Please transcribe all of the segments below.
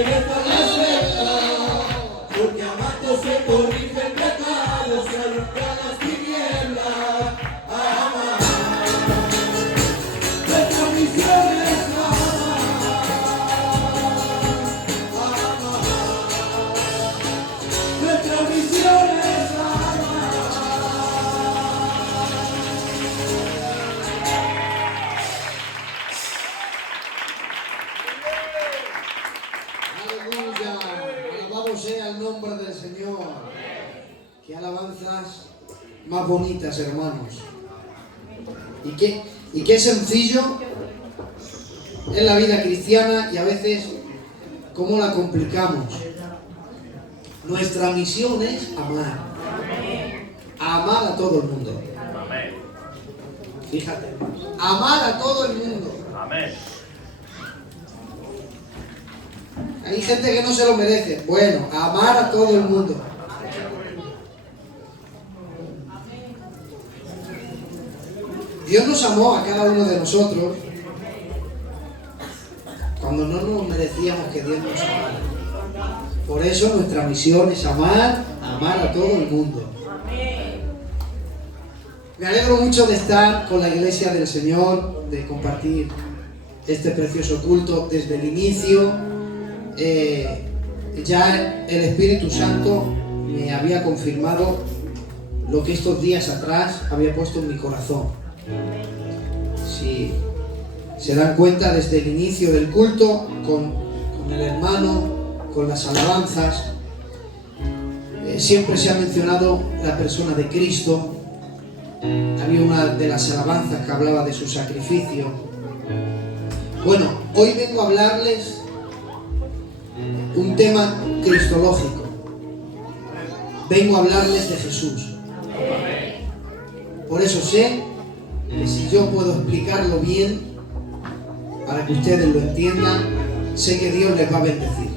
eres por la suelta, porque amándose por mi pecado se alumbra las tinieblas. Amar, nuestra misión es amar, nuestra misión es sea el nombre del Señor. Qué alabanzas más bonitas, hermanos. Y qué sencillo es la vida cristiana y a veces cómo la complicamos. Nuestra misión es amar. Amar a todo el mundo. Fíjate, amar a todo el mundo. Hay gente que no se lo merece. Bueno, amar a todo el mundo. Dios nos amó a cada uno de nosotros cuando no nos merecíamos que Dios nos amara. Por eso nuestra misión es amar a todo el mundo. Me alegro mucho de estar con la Iglesia del Señor, de compartir este precioso culto desde el inicio. Ya el Espíritu Santo me había confirmado lo que estos días atrás había puesto en mi corazón. Si se dan cuenta, desde el inicio del culto, con el hermano, con las alabanzas, siempre se ha mencionado la persona de Cristo. Había una de las alabanzas que hablaba de su sacrificio. Bueno, hoy vengo a hablarles un tema cristológico. Vengo a hablarles de Jesús. Por eso sé que si yo puedo explicarlo bien, para que ustedes lo entiendan, sé que Dios les va a bendecir.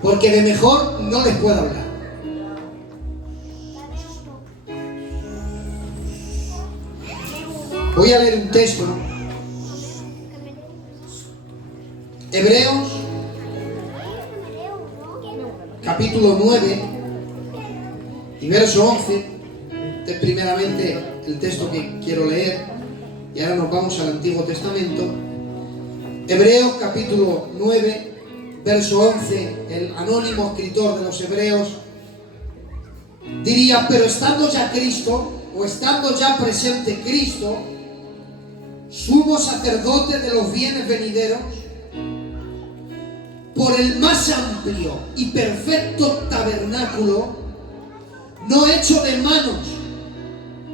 Porque de mejor no les puedo hablar. Voy a leer un texto. Hebreos capítulo 9 y verso 11. Este es primeramente el texto que quiero leer y ahora nos vamos al Antiguo Testamento. Hebreos capítulo 9 verso 11. El anónimo escritor de los Hebreos diría: pero estando ya Cristo, o estando ya presente Cristo, sumo sacerdote de los bienes venideros, por el más amplio y perfecto tabernáculo, no hecho de manos,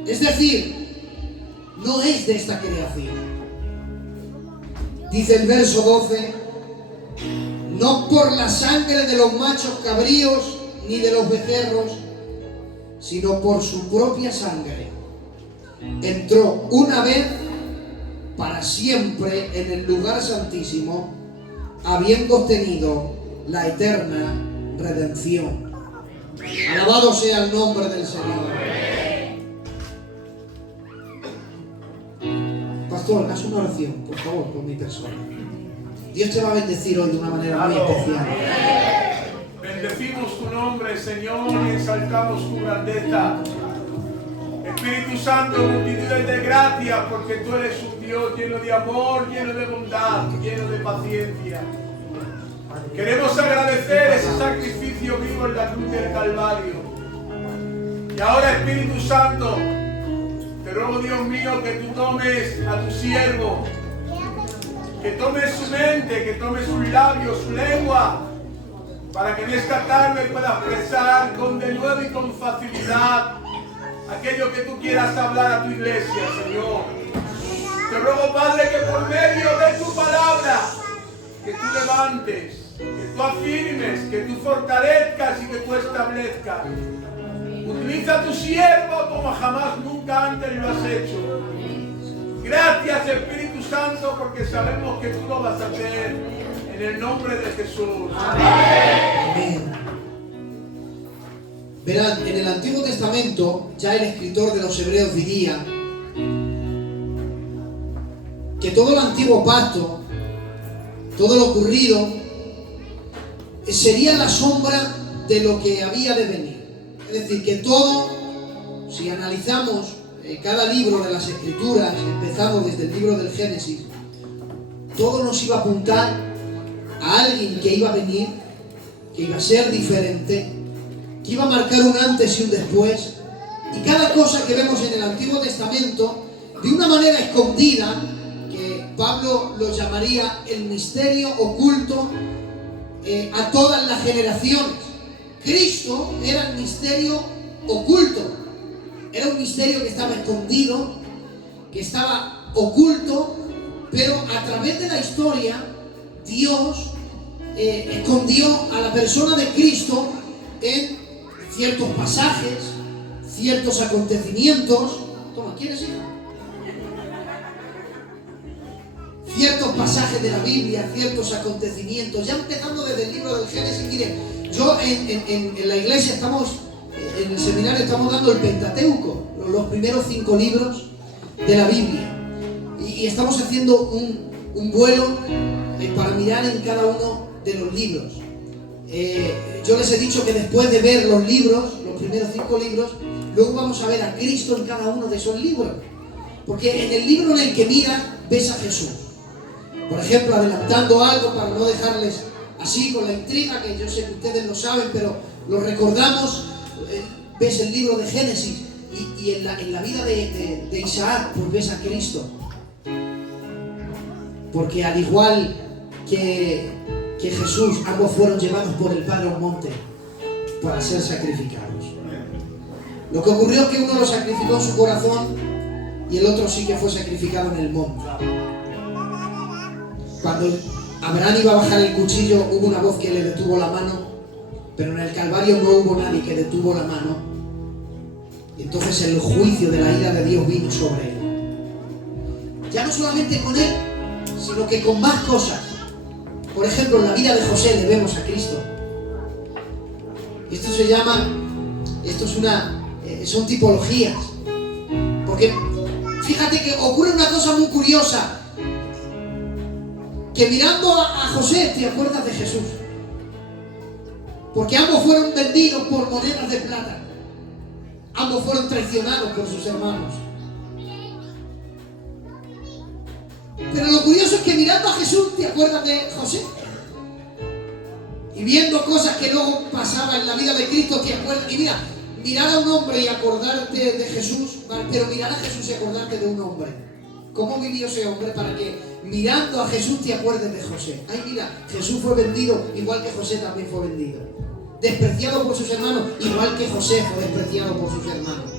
es decir, no es de esta creación. Dice el verso 12: no por la sangre de los machos cabríos ni de los becerros, sino por su propia sangre, entró una vez para siempre en el lugar santísimo, habiendo obtenido la eterna redención. Alabado sea el nombre del Señor. Pastor, haz una oración, por favor, por mi persona. Dios te va a bendecir hoy de una manera muy especial. Bendecimos tu nombre, Señor, y exaltamos tu grandeza. Espíritu Santo, multitudes de gracias, porque tú eres un Dios lleno de amor, lleno de bondad, lleno de paciencia. Queremos agradecer ese sacrificio vivo en la cruz del Calvario. Y ahora, Espíritu Santo, te ruego, Dios mío, que tú tomes a tu siervo, que tomes su mente, que tomes sus labios, su lengua, para que en esta tarde pueda expresar con denuedo y con facilidad aquello que tú quieras hablar a tu iglesia, Señor. Te ruego, Padre, que por medio de tu palabra, que tú levantes, que tú afirmes, que tú fortalezcas y que tú establezcas. Utiliza a tu siervo como jamás nunca antes lo has hecho. Gracias, Espíritu Santo, porque sabemos que tú lo vas a hacer en el nombre de Jesús. Amén. Verán, en el Antiguo Testamento ya el escritor de los Hebreos diría que todo el antiguo pacto, todo lo ocurrido sería la sombra de lo que había de venir. Es decir, que todo, si analizamos cada libro de las Escrituras, empezamos desde el libro del Génesis, todo nos iba a apuntar a alguien que iba a venir, que iba a ser diferente, que iba a marcar un antes y un después. Y cada cosa que vemos en el Antiguo Testamento, de una manera escondida, que Pablo lo llamaría el misterio oculto a todas las generaciones. Cristo era el misterio oculto, era un misterio que estaba escondido, que estaba oculto, pero a través de la historia Dios escondió a la persona de Cristo en ciertos pasajes, ciertos acontecimientos. Toma, ¿quieres ir? Ciertos pasajes de la Biblia, ciertos acontecimientos, ya empezando desde el libro del Génesis. Mire, yo en la iglesia estamos, en el seminario estamos dando el Pentateuco, los primeros 5 libros de la Biblia, y estamos haciendo un vuelo para mirar en cada uno de los libros. Yo les he dicho que después de ver los libros, los primeros 5 libros, luego vamos a ver a Cristo en cada uno de esos libros, porque en el libro en el que miras ves a Jesús. Por ejemplo, adelantando algo para no dejarles así con la intriga, que yo sé que ustedes lo saben, pero lo recordamos, ves el libro de Génesis y en la vida de Isaac, pues ves a Cristo. Porque al igual que Jesús, ambos fueron llevados por el Padre a un monte para ser sacrificados. Lo que ocurrió es que uno lo sacrificó en su corazón y el otro sí que fue sacrificado en el monte. Cuando Abraham iba a bajar el cuchillo, hubo una voz que le detuvo la mano, pero en el Calvario no hubo nadie que detuvo la mano. Y entonces el juicio de la ira de Dios vino sobre él. Ya no solamente con él, sino que con más cosas. Por ejemplo, en la vida de José le vemos a Cristo. Esto se llama, son tipologías. Porque fíjate que ocurre una cosa muy curiosa, que mirando a José te acuerdas de Jesús. Porque ambos fueron vendidos por monedas de plata. Ambos fueron traicionados por sus hermanos. Pero lo curioso es que mirando a Jesús te acuerdas de José. Y viendo cosas que luego pasaban en la vida de Cristo te acuerdas. Y mira, mirar a un hombre y acordarte de Jesús, ¿vale? Pero mirar a Jesús y acordarte de un hombre. ¿Cómo vivió ese hombre para que mirando a Jesús te acuerdes de José? Ay, mira, Jesús fue vendido igual que José también fue vendido. Despreciado por sus hermanos, igual que José fue despreciado por sus hermanos.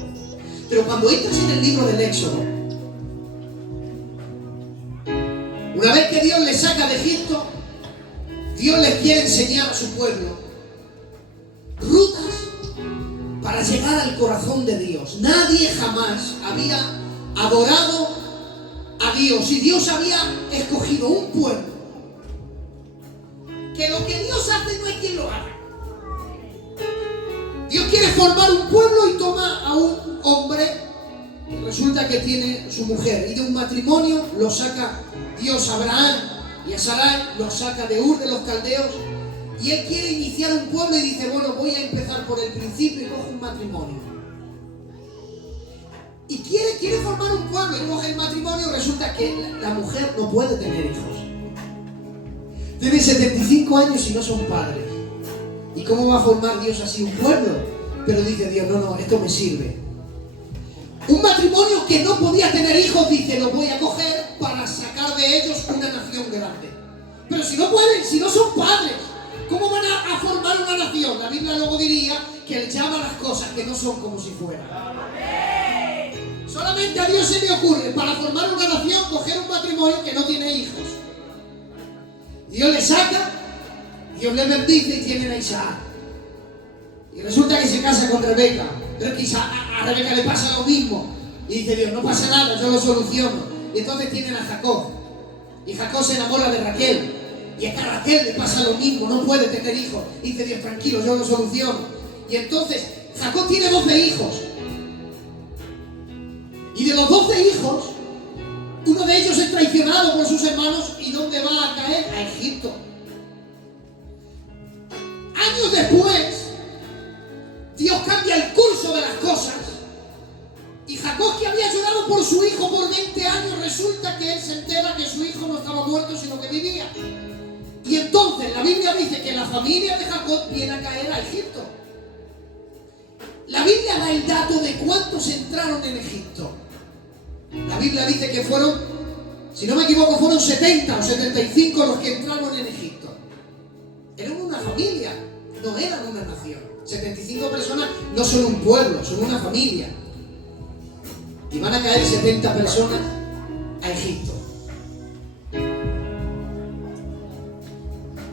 Pero cuando entras en el libro del Éxodo, una vez que Dios les saca de Egipto, Dios les quiere enseñar a su pueblo rutas para llegar al corazón de Dios. Nadie jamás había adorado a Dios y Dios había escogido un pueblo que lo que Dios hace no hay quien lo haga. Dios quiere formar un pueblo y toma a un hombre y resulta que tiene su mujer, y de un matrimonio lo saca Dios a Abraham y a Sarai, lo saca de Ur de los Caldeos, y él quiere iniciar un pueblo y dice, bueno, voy a empezar por el principio, y coge un matrimonio. Y quiere formar un pueblo y coge el matrimonio. Resulta que la mujer no puede tener hijos. Tiene 75 años y no son padres. ¿Y cómo va a formar Dios así un pueblo? Pero dice Dios, no, esto me sirve. Un matrimonio que no podía tener hijos, dice, lo voy a coger para sacar de ellos una nación grande. Pero si no pueden, si no son padres, ¿cómo van a formar una nación? La Biblia luego diría que él llama las cosas que no son como si fueran. Solamente a Dios se le ocurre, para formar una nación, coger un matrimonio que no tiene hijos. Dios le saca, Dios le bendice y tienen a Isaac. Y resulta que se casa con Rebeca. Pero que a Rebeca le pasa lo mismo. Y dice Dios, no pasa nada, yo lo soluciono. Y entonces tienen a Jacob. Y Jacob se enamora de Raquel. Y a Raquel le pasa lo mismo, no puede tener hijos. Y dice Dios, tranquilo, yo lo soluciono. Y entonces Jacob tiene 12 hijos. Y de los 12 hijos, uno de ellos es traicionado por sus hermanos. ¿Y dónde va a caer? A Egipto. Años después, Dios cambia el curso de las cosas. Y Jacob, que había llorado por su hijo por 20 años, resulta que él se entera que su hijo no estaba muerto, sino que vivía. Y entonces la Biblia dice que la familia de Jacob viene a caer a Egipto. La Biblia da el dato de cuántos entraron en Egipto. La Biblia dice que fueron, si no me equivoco, fueron 70 o 75 los que entraron en Egipto. Eran una familia, no eran una nación. 75 personas no son un pueblo, son una familia. Y van a caer 70 personas a Egipto.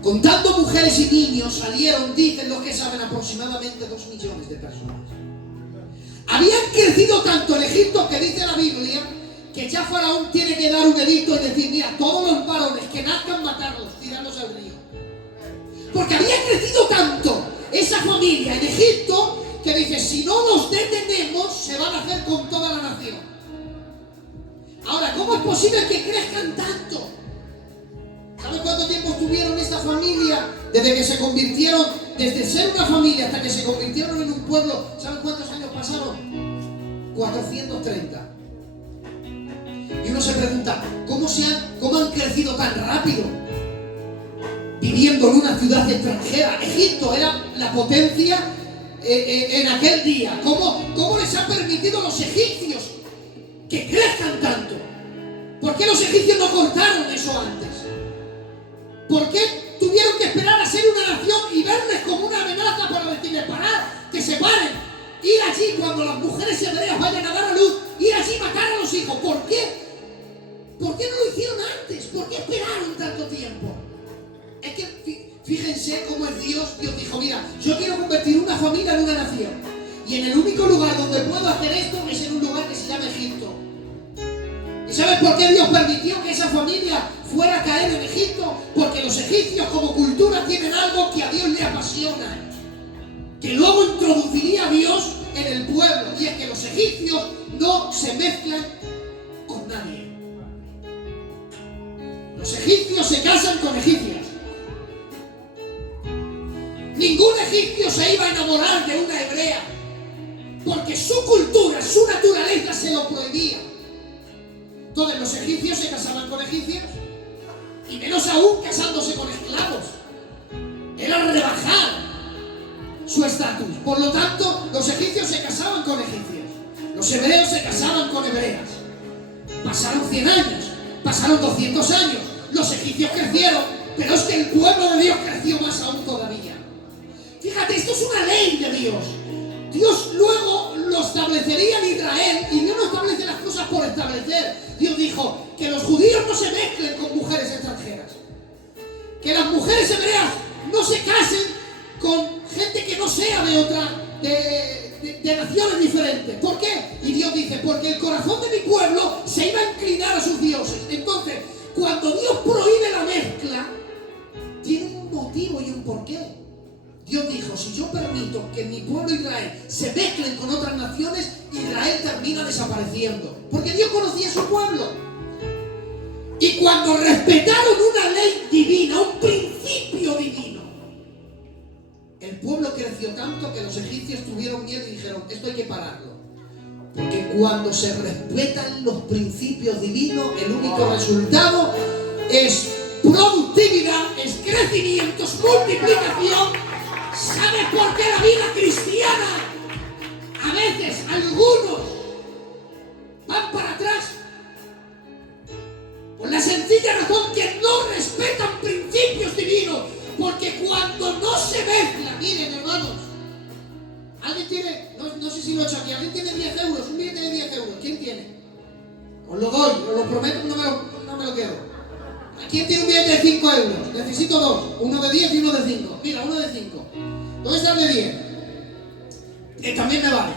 Contando mujeres y niños, salieron, dicen los que saben, aproximadamente 2 millones de personas. Habían crecido tanto en Egipto que dice la Biblia que ya Faraón tiene que dar un edicto y decir, mira, todos los varones que nazcan, matarlos, tirarlos al río. Porque había crecido tanto esa familia en Egipto que dice, si no los detenemos, se van a hacer con toda la nación. Ahora, ¿cómo es posible que crezcan tanto? ¿Saben cuánto tiempo estuvieron esta familia? Desde que se convirtieron, desde ser una familia hasta que se convirtieron en un pueblo, ¿saben cuántos años pasaron? 430. Y uno se pregunta, ¿cómo han crecido tan rápido? Viviendo en una ciudad extranjera. Egipto era la potencia en aquel día. ¿Cómo les ha permitido a los egipcios que crezcan tanto? ¿Por qué los egipcios no cortaron eso antes? ¿Por qué tuvieron que esperar a ser una nación y verles como una amenaza para decirles, parad, que se paren, ir allí cuando las mujeres hebreas vayan a dar a luz, ir allí y matar a los hijos? ¿Por qué? ¿Por qué no lo hicieron antes? ¿Por qué esperaron tanto tiempo? Es que fíjense cómo es Dios. Dios dijo, mira, yo quiero convertir una familia en una nación. Y en el único lugar donde puedo hacer esto es en un lugar que se llama Egipto. ¿Y sabes por qué Dios permitió que esa familia fuera a caer en Egipto? Porque los egipcios como cultura tienen algo que a Dios le apasiona, que luego introduciría a Dios en el pueblo. Y es que los egipcios no se mezclan con nadie. Los egipcios se casan con egipcias. Ningún egipcio se iba a enamorar de una hebrea, porque su cultura, su naturaleza se lo prohibía. Entonces los egipcios se casaban con egipcios, y menos aún casándose con esclavos. Era rebajar su estatus. Por lo tanto, los egipcios se casaban con egipcios, los hebreos se casaban con hebreas. Pasaron 100 años, pasaron 200 años, los egipcios crecieron, pero es que el pueblo de Dios creció más aún todavía. Fíjate, esto es una ley de Dios. Dios luego lo establecería en Israel, y Dios no establece las cosas por establecer. Dios dijo que los judíos no se mezclen con mujeres extranjeras, que las mujeres hebreas no se casen con gente que no sea de naciones diferentes. ¿Por qué? Y Dios dice, porque el corazón de mi pueblo se iba a inclinar a sus dioses. Entonces, cuando Dios prohíbe la mezcla, tiene un motivo y un porqué. Dios dijo, si yo permito que mi pueblo Israel se mezclen con otras naciones, Israel termina desapareciendo. Porque Dios conocía a su pueblo. Y cuando respetaron una ley divina, un principio divino, el pueblo creció tanto que los egipcios tuvieron miedo y dijeron, esto hay que pararlo. Porque cuando se respetan los principios divinos, el único resultado es productividad, es crecimiento, es multiplicación. ¿Sabes por qué la vida cristiana a veces algunos van para atrás? Por la sencilla razón que no respetan principios divinos. Porque cuando no se mezcla, miren hermanos, alguien tiene, no sé si lo he hecho aquí, alguien tiene 10 euros, un billete de 10 euros, ¿quién tiene? Os lo doy, os lo prometo, no me lo quedo. ¿Quién tiene un billete de 5 euros? Necesito 2, uno de 10 y uno de 5. Mira, uno de 5. ¿Dónde está el de 10? También me vale.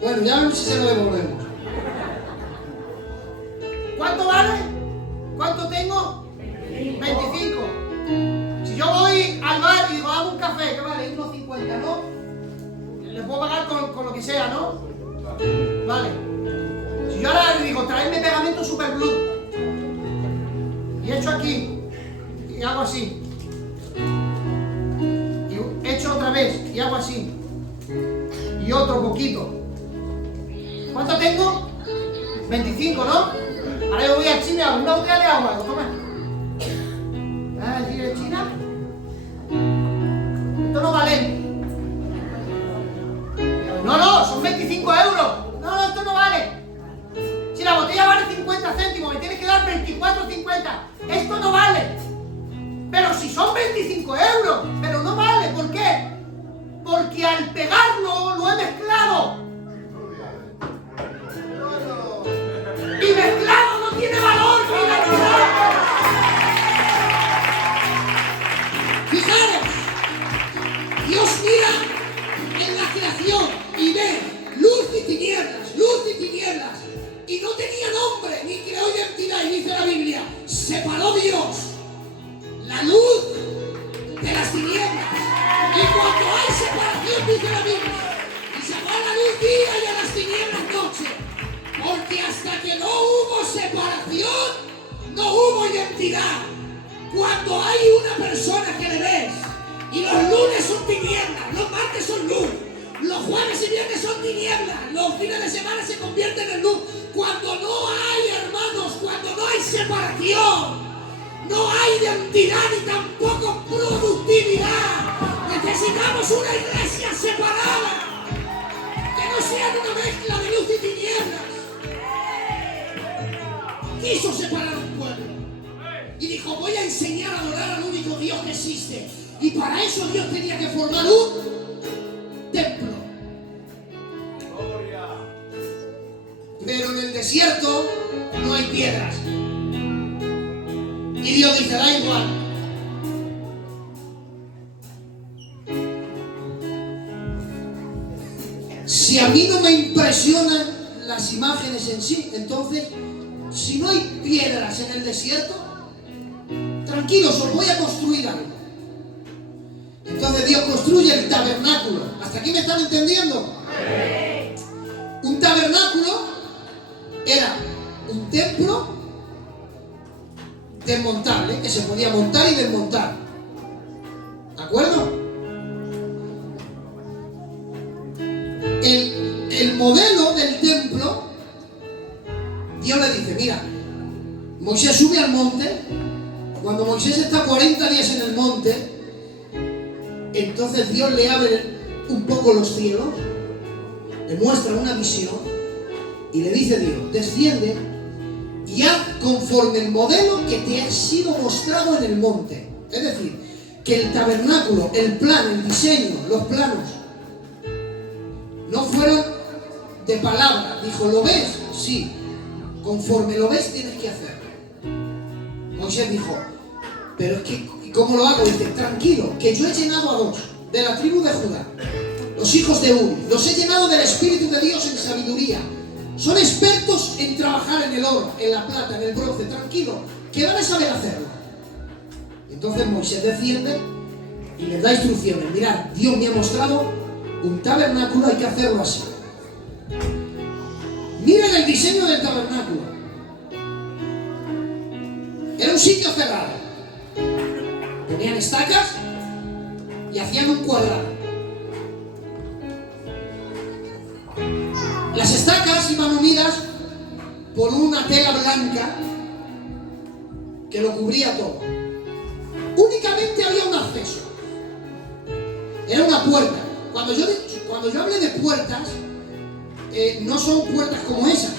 Bueno, ya vemos si se lo devolvemos. ¿Cuánto vale? ¿Cuánto tengo? 25. Si yo voy al bar y digo, hago un café, ¿qué vale? 1,50, ¿no? Le puedo pagar con lo que sea, ¿no? Vale. Si yo ahora le digo, traedme pegamento super glue, y echo aquí, y hago así, y hago así. Y otro poquito. ¿Cuánto tengo? 25, ¿no? Ahora yo voy a China, una botella de agua, ¿lo tomas? ¿Vas a decir en China? Esto no vale. No, son 25 euros. No, esto no vale. Si la botella vale 50 céntimos, me tienes que dar 24,50. Esto no vale. Pero si son 25 euros, pero no vale. ¿Por qué? Porque al pegarlo lo he mezclado. Y mezclado no tiene valor financiero. Fijaros, Dios mira en la creación y ve luz y tinieblas, y no tenía nombre ni creó identidad, y dice la Biblia, separó Dios la luz de las tinieblas, y cuando hay separación, dice la Biblia, y se va la luz día y a las tinieblas noche, porque hasta que no hubo separación, no hubo identidad. Cuando hay una persona que le ves, y los lunes son tinieblas, los martes son luz, los jueves y viernes son tinieblas, los fines de semana se convierten en luz. Cuando no hay, hermanos, cuando no hay separación, no hay identidad ni tampoco productividad. Necesitamos una iglesia separada, que no sea una mezcla de luz y tinieblas. Quiso separar un pueblo y dijo, voy a enseñar a adorar al único Dios que existe. Y para eso Dios tenía que formar un templo. Pero en el desierto no hay piedras. Y Dios dice, da igual. Si a mí no me impresionan las imágenes en sí, entonces, si no hay piedras en el desierto, tranquilos, os voy a construir algo. Entonces Dios construye el tabernáculo. ¿Hasta aquí me están entendiendo? Un tabernáculo era un templo desmontable, que se podía montar y desmontar. ¿De acuerdo? El modelo del templo, Dios le dice, mira, Moisés sube al monte. Cuando Moisés está 40 días en el monte, entonces Dios le abre un poco los cielos, le muestra una visión y le dice Dios, desciende y haz conforme el modelo que te ha sido mostrado en el monte. Es decir, que el tabernáculo, el plan, el diseño, los planos, no fueron de palabra. Dijo, ¿lo ves? Sí. Conforme lo ves tienes que hacerlo. Moisés dijo, pero es que, ¿cómo lo hago? Dice, tranquilo, que yo he llenado a 2 de la tribu de Judá, los hijos de Uri, los he llenado del Espíritu de Dios en sabiduría. Son expertos en trabajar en el oro, en la plata, en el bronce. Tranquilo, que van a saber hacerlo. Entonces Moisés desciende y les da instrucciones. Mirad, Dios me ha mostrado un tabernáculo, hay que hacerlo así. Miren el diseño del tabernáculo. Era un sitio cerrado. Ponían estacas y hacían un cuadrado. Las estacas iban unidas por una tela blanca que lo cubría todo. Únicamente había un acceso. Era una puerta. Cuando yo hablé de puertas, no son puertas como esas.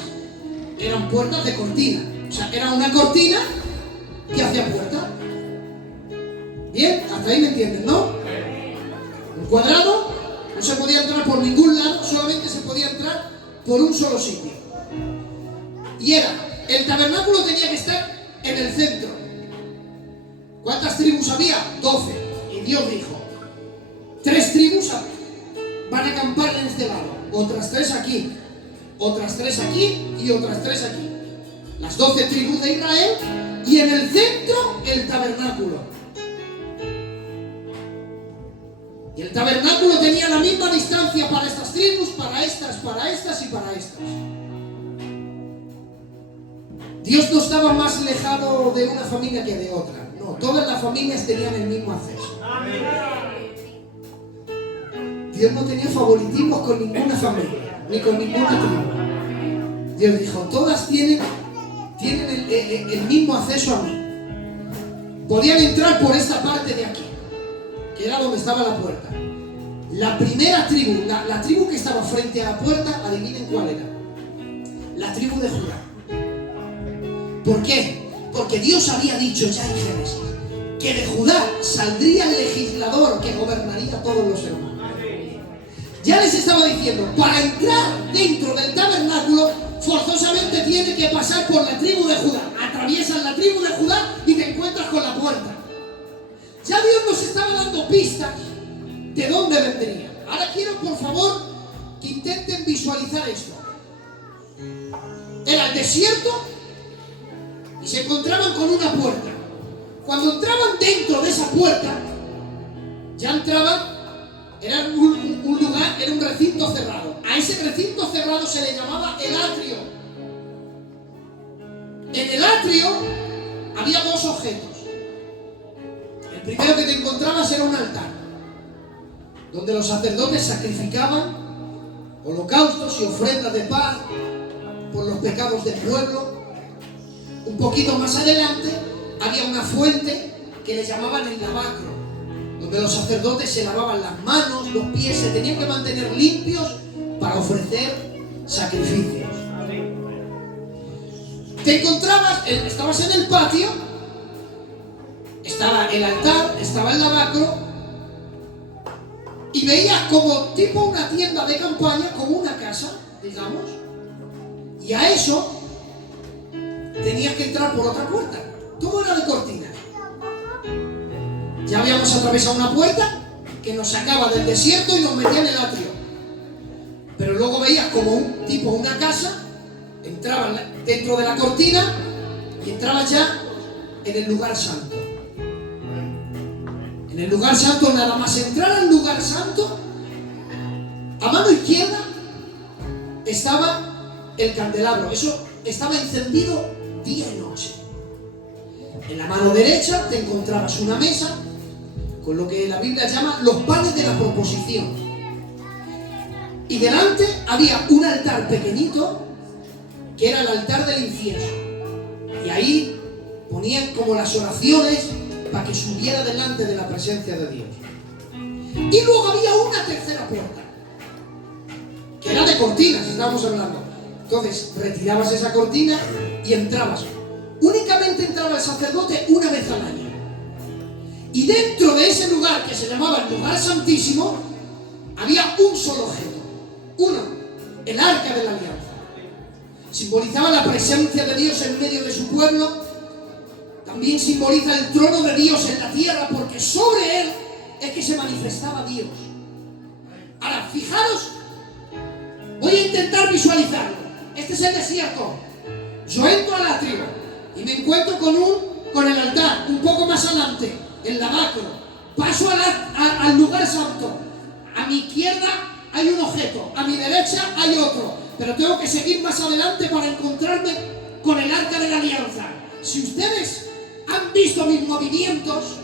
Eran puertas de cortina. O sea, era una cortina que hacía puerta. Bien, hasta ahí me entienden, ¿no? Un cuadrado, no se podía entrar por ningún lado, solamente se podía entrar por un solo sitio. Y el tabernáculo tenía que estar en el centro. ¿Cuántas tribus había? 12. Y Dios dijo, 3 tribus van a acampar en este lado, otras 3 aquí, otras 3 aquí y otras 3 aquí. Las 12 tribus de Israel, y en el centro el tabernáculo. Y el tabernáculo tenía la misma distancia para estas tribus, para estas y para estas. Dios no estaba más alejado de una familia que de otra. No, todas las familias tenían el mismo acceso. Dios no tenía favoritismos con ninguna familia, ni con ninguna tribu. Dios dijo, todas tienen el mismo acceso a mí. Podían entrar por esta parte de aquí, que era donde estaba la puerta. La primera tribu, la tribu que estaba frente a la puerta, adivinen cuál era. La tribu de Judá. ¿Por qué? Porque Dios había dicho ya en Génesis que de Judá saldría el legislador que gobernaría a todos los hermanos. Ya les estaba diciendo, para entrar dentro del tabernáculo, forzosamente tiene que pasar por la tribu de Judá. Atraviesas la tribu de Judá y te encuentras con la puerta. Ya Dios nos estaba dando pistas de dónde vendría. Ahora quiero, por favor, que intenten visualizar esto. Era el desierto y se encontraban con una puerta. Cuando entraban dentro de esa puerta, ya entraban, era un lugar, era un recinto cerrado. A ese recinto cerrado se le llamaba el atrio. En el atrio había dos objetos. El primero que te encontrabas era un altar, donde los sacerdotes sacrificaban holocaustos y ofrendas de paz por los pecados del pueblo. Un poquito más adelante había una fuente que le llamaban el lavacro, donde los sacerdotes se lavaban las manos, los pies, se tenían que mantener limpios para ofrecer sacrificios. Te encontrabas, estabas en el patio, estaba el altar, estaba el lavacro, y veías como tipo una tienda de campaña, como una casa, digamos, y a eso tenías que entrar por otra puerta. Todo era de cortina. Ya habíamos atravesado una puerta que nos sacaba del desierto y nos metía en el atrio. Pero luego veías como un tipo, una casa, entrabas dentro de la cortina y entrabas ya en el lugar santo. En el lugar santo, nada más entrar al lugar santo, a mano izquierda estaba el candelabro. Eso estaba encendido día y noche. En la mano derecha te encontrabas una mesa con lo que la Biblia llama los panes de la proposición. Y delante había un altar pequeñito que era el altar del incienso. Y ahí ponían como las oraciones para que subiera delante de la presencia de Dios. Y luego había una tercera puerta, que era de cortinas, estábamos hablando. Entonces retirabas esa cortina y entrabas. Únicamente entraba el sacerdote una vez al año. Y dentro de ese lugar, que se llamaba el lugar santísimo, había un solo objeto. Uno, el arca de la alianza. Simbolizaba la presencia de Dios en medio de su pueblo. También simboliza el trono de Dios en la tierra, porque sobre él es que se manifestaba Dios. Ahora, fijaros, voy a intentar visualizarlo. Este es el desierto. Yo entro al atrio y me encuentro con el altar, un poco más adelante, el lavacro. Paso al lugar santo. A mi izquierda hay un objeto, a mi derecha hay otro, pero tengo que seguir más adelante para encontrarme con el arca de la alianza. Si ustedes han visto mis movimientos,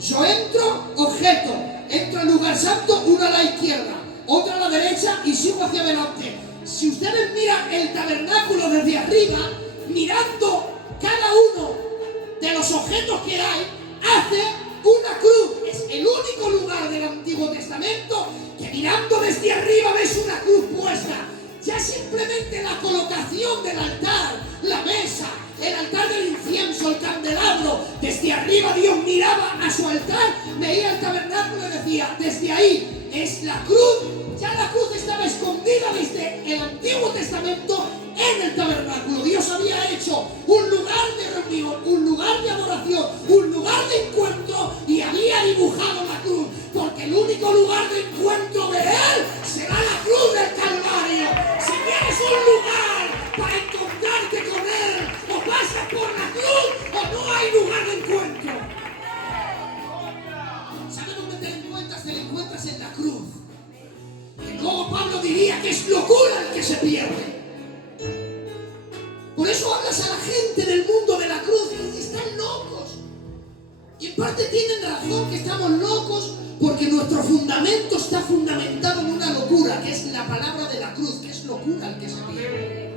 yo entro, objeto, entro al lugar santo, uno a la izquierda, otro a la derecha y sigo hacia adelante. Si ustedes miran el tabernáculo desde arriba, mirando cada uno de los objetos que hay, hace una cruz. Es el único lugar del Antiguo Testamento que mirando desde arriba ves una cruz puesta. Ya simplemente la colocación del altar, la mesa, el altar del incienso, el candelabro, desde arriba Dios miraba a su altar, veía el tabernáculo y decía, desde ahí es la cruz. Ya la cruz estaba escondida desde el Antiguo Testamento en el tabernáculo. Dios había hecho un lugar de reunión, un lugar de adoración, un lugar de encuentro y había dibujado la cruz, porque el único lugar de encuentro de Él será la cruz del Calvario. Si tienes un lugar para encontrarte con Él, o pasas por la cruz o no hay lugar de encuentro. ¿Sabes dónde te encuentras? Te encuentras en la cruz. Y luego Pablo diría que es locura el que se pierde. Por eso hablas a la gente del mundo de la cruz y están locos. Y en parte tienen razón que estamos locos Porque nuestro fundamento está fundamentado en una locura, que es la palabra de la cruz, que es locura el que se pierde.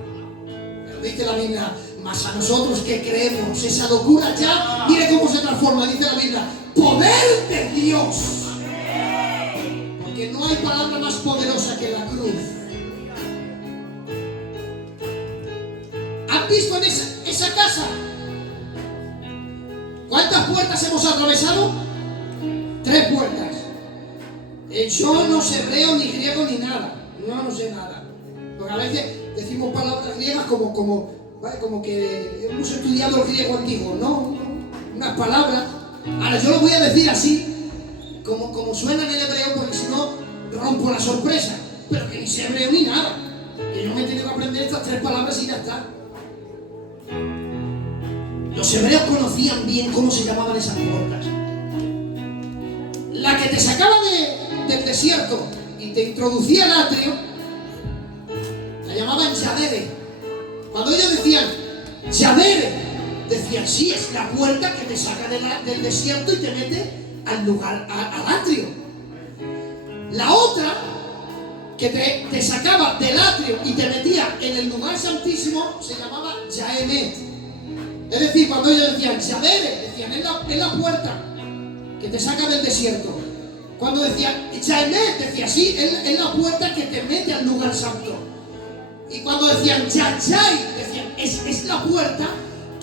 Pero dice la Biblia, mas a nosotros que creemos, esa locura ya, mire cómo se transforma, dice la Biblia, poder de Dios. Porque no hay palabra más poderosa que la cruz. ¿Han visto en esa casa? ¿Cuántas puertas hemos atravesado? 3 puertas. Yo no sé hebreo, ni griego, ni nada. No sé nada. Porque a veces decimos palabras griegas como que hemos estudiado el griego antiguo. No, unas palabras. Ahora yo lo voy a decir así, como suena en el hebreo, porque si no rompo la sorpresa. Pero que ni sé hebreo ni nada. Que yo me he tenido que aprender estas 3 palabras y ya está. Los hebreos conocían bien cómo se llamaban esas puertas. La que te sacaba del desierto y te introducía al atrio, la llamaban Yadere. Cuando ellos decían Yadere, decían sí, es la puerta que te saca del desierto y te mete al lugar, al atrio. La otra, que te sacaba del atrio y te metía en el lugar santísimo, se llamaba Yaemet. Es decir, cuando ellos decían Yadere, decían es la puerta que te saca del desierto. Cuando decían Yaemet, decía sí, es la puerta que te mete al lugar santo. Y cuando decían Yayay, decían es la puerta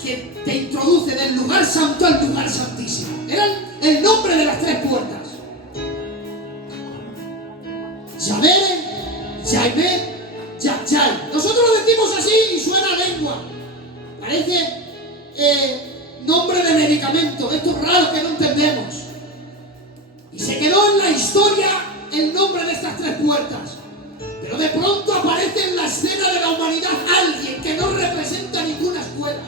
que te introduce del lugar santo al lugar santísimo. Eran el nombre de las 3 puertas. Yadere, Yaemet, Yayay. Nosotros lo decimos así y suena a lengua. Parece nombre de medicamento, esto es raro que no entendemos. Y se quedó en la historia el nombre de estas 3 puertas. Pero de pronto aparece en la escena de la humanidad alguien que no representa ninguna escuela.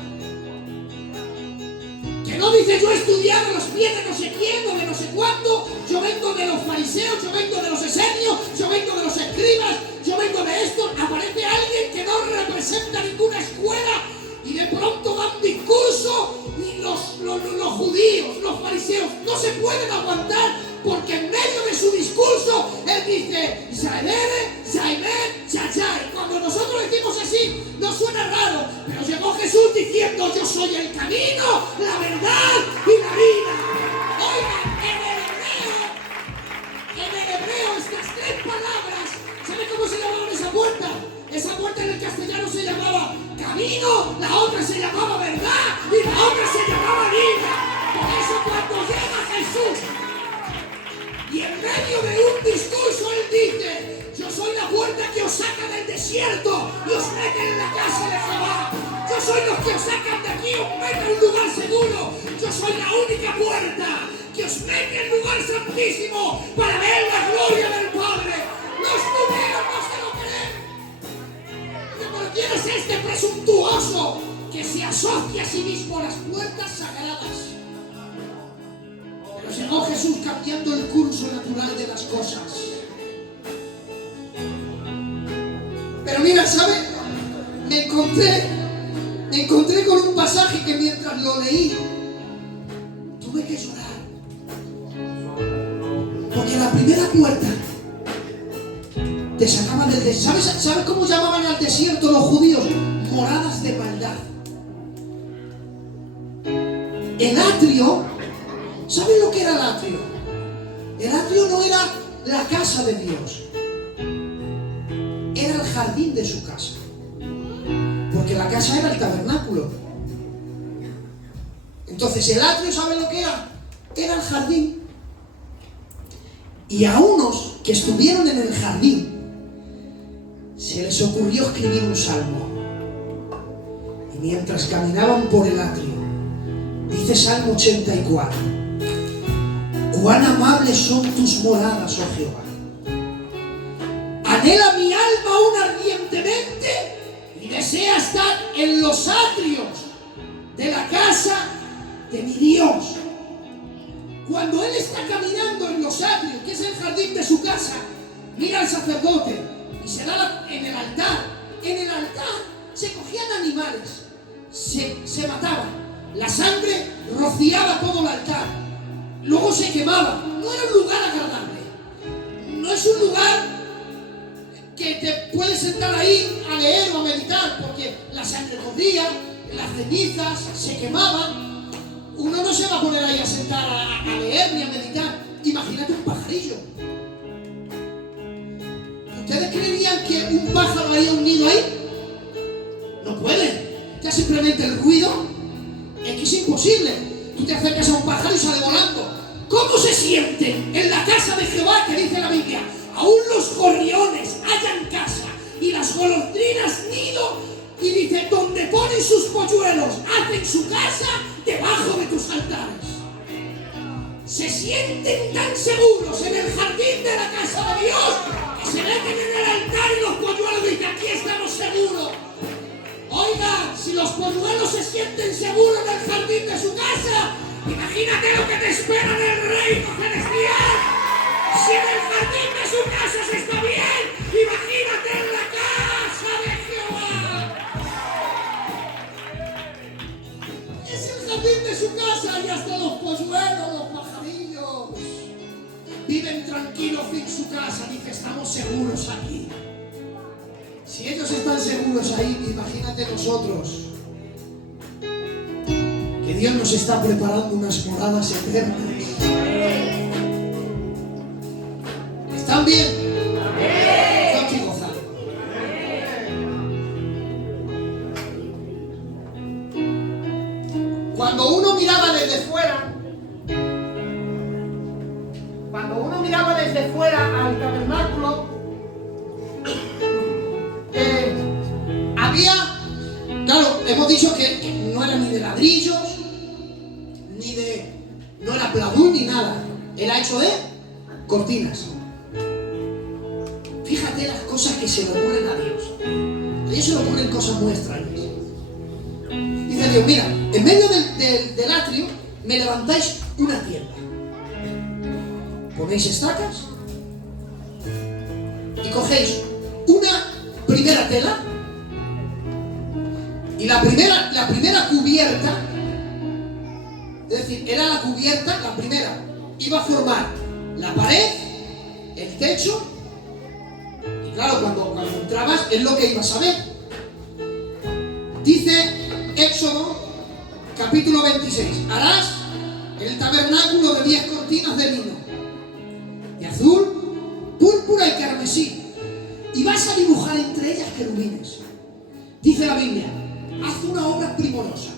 Que no dice yo he estudiado a los pies de no sé quién o de no sé cuándo, yo vengo de los fariseos, yo vengo de los esenios, yo vengo de los escribas, yo vengo de esto. Aparece alguien que no representa ninguna escuela. Y de pronto dan discurso y los judíos, los fariseos, no se pueden aguantar porque en medio de su discurso él dice Yadere, Yaemet, Yayay. Cuando nosotros decimos así no suena raro, pero llegó Jesús diciendo yo soy el camino, la verdad y la vida. Oigan, en el hebreo estas 3 palabras, ¿sabe cómo se llamaba esa puerta? Esa puerta en el castellano se llamaba camino, la otra se llamaba verdad y la otra se llamaba vida. Por eso cuando llega Jesús y en medio de un discurso él dice yo soy la puerta que os saca del desierto y os mete en la casa de Jehová. Yo soy los que os sacan de aquí y os mete en un lugar seguro. Yo soy la única puerta que os mete en el lugar santísimo para ver la gloria del Padre. Los judíos no se lo creen. Pero ¿quién es este presuntuoso que se asocia a sí mismo a las puertas sagradas? Pero llegó Jesús cambiando el curso natural de las cosas. Pero mira, ¿sabe? Me encontré con un pasaje que mientras lo leí tuve que llorar. Porque la primera puerta te sacaban del desierto. ¿Sabes cómo llamaban al desierto los judíos? Moradas de maldad. El atrio, ¿saben lo que era el atrio? El atrio no era la casa de Dios, era el jardín de su casa. Porque la casa era el tabernáculo. Entonces el atrio, ¿saben lo que era? Era el jardín. Y a unos que estuvieron en el jardín se les ocurrió escribir un salmo. Y mientras caminaban por el atrio, dice Salmo 84, cuán amables son tus moradas, oh Jehová. Anhela mi alma aún ardientemente y desea estar en los atrios de la casa de mi Dios. Cuando él está caminando en los atrios, que es el jardín de su casa, mira al sacerdote y se da en el altar. En el altar se cogían animales, se mataban, la sangre rociaba todo el altar, luego se quemaba no era un lugar agradable. No es un lugar que te puedes sentar ahí a leer o a meditar, porque la sangre corría, las cenizas se quemaban. Uno no se va a poner ahí a sentar a leer ni a meditar. Imagínate un pajarillo. ¿Ustedes creerían que un pájaro haría un nido ahí? No puede. Ya simplemente el ruido es que es imposible. Tú te acercas a un pájaro y sale volando. ¿Cómo se siente en la casa de Jehová, que dice la Biblia? Aún los gorriones hallan casa y las golondrinas nido, y dice, donde ponen sus polluelos hacen su casa debajo de tus altares. Se sienten tan seguros en el jardín de la casa de Dios que se meten en el altar y los polluelos dicen, aquí estamos seguros. Oiga, si los polluelos se sienten seguros en el jardín de su casa, imagínate lo que te espera en el reino celestial. Si en el jardín de su casa se está bien, imagínate en la casa de Jehová. Es el jardín de su casa y hasta los polluelos, los pajarillos, viven tranquilos en su casa. Dice, estamos seguros aquí. Si ellos están seguros ahí, imagínate nosotros. Que Dios nos está preparando unas moradas eternas. ¿Están bien? Están aquí gozando. Cuando uno miraba desde fuera, al tabernáculo, había, claro, hemos dicho que no era ni de ladrillos, no era pladur ni nada, era hecho de cortinas. Fíjate las cosas que se le ocurren a Dios. A Dios se le ocurren cosas muy extrañas. Dice Dios, mira, en medio del atrio me levantáis una tienda. Ponéis estacas y cogéis una primera tela y la primera cubierta, es decir, era la cubierta, la primera, iba a formar la pared, el techo. Y claro, cuando entrabas es lo que ibas a ver. Dice Éxodo capítulo 26, harás el tabernáculo de 10 cortinas de lino, de azul, púrpura y carmesí, y vas a dibujar entre ellas querubines. Dice la Biblia, haz una obra primorosa,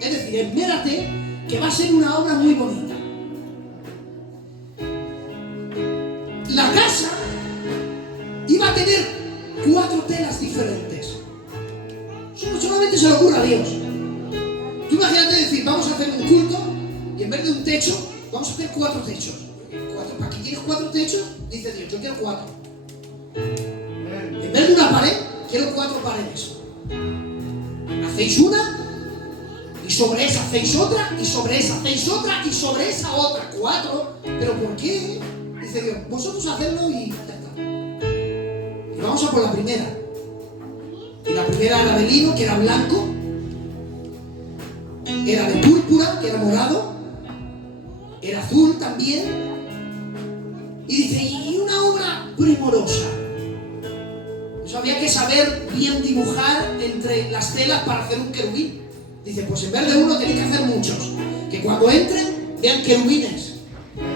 es decir, esmérate que va a ser una obra muy bonita. La casa iba a tener 4 telas diferentes. Eso solamente se le ocurre a Dios. Tú imagínate decir, vamos a hacer un culto y en vez de un techo, vamos a hacer 4 techos. Aquí tienes 4 techos, dice Dios, yo quiero 4. En vez de una pared, quiero 4 paredes. Hacéis una, y sobre esa hacéis otra, y sobre esa hacéis otra, y sobre esa otra. 4. ¿Pero por qué? Dice Dios, vosotros hacedlo y ya está. Y vamos a por la primera. Y la primera era de lino, que era blanco. Era de púrpura, que era morado. Era azul también. Y dice, y una obra primorosa. Eso había que saber bien dibujar entre las telas para hacer un querubín. Dice, pues en vez de uno tenéis que hacer muchos. Que cuando entren, vean querubines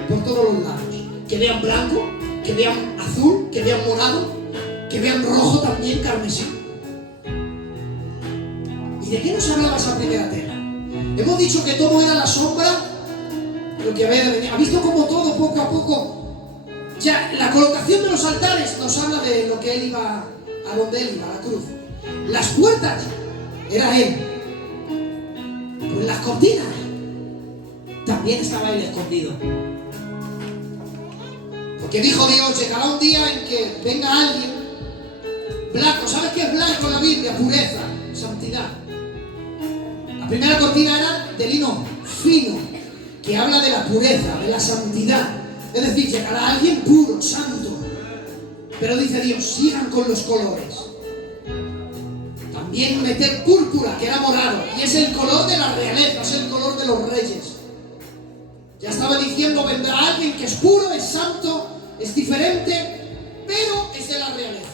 por todos los lados. Que vean blanco, que vean azul, que vean morado, que vean rojo también, carmesí. ¿Y de qué nos hablaba esa primera tela? Hemos dicho que todo era la sombra de lo que había de venir. ¿Ha visto cómo todo, poco a poco? Ya, la colocación de los altares nos habla de lo que él iba, a donde él iba, a la cruz. Las puertas, era él. Pues las cortinas, también estaba él escondido. Porque dijo Dios, llegará un día en que venga alguien blanco. ¿Sabes qué es blanco en la Biblia? Pureza, santidad. La primera cortina era de lino fino, que habla de la pureza, de la santidad. Es decir, llegará alguien puro, santo. Pero dice Dios, sigan con los colores. También meter púrpura, que era morado, y es el color de la realeza, es el color de los reyes. Ya estaba diciendo, vendrá alguien que es puro, es santo, es diferente, pero es de la realeza.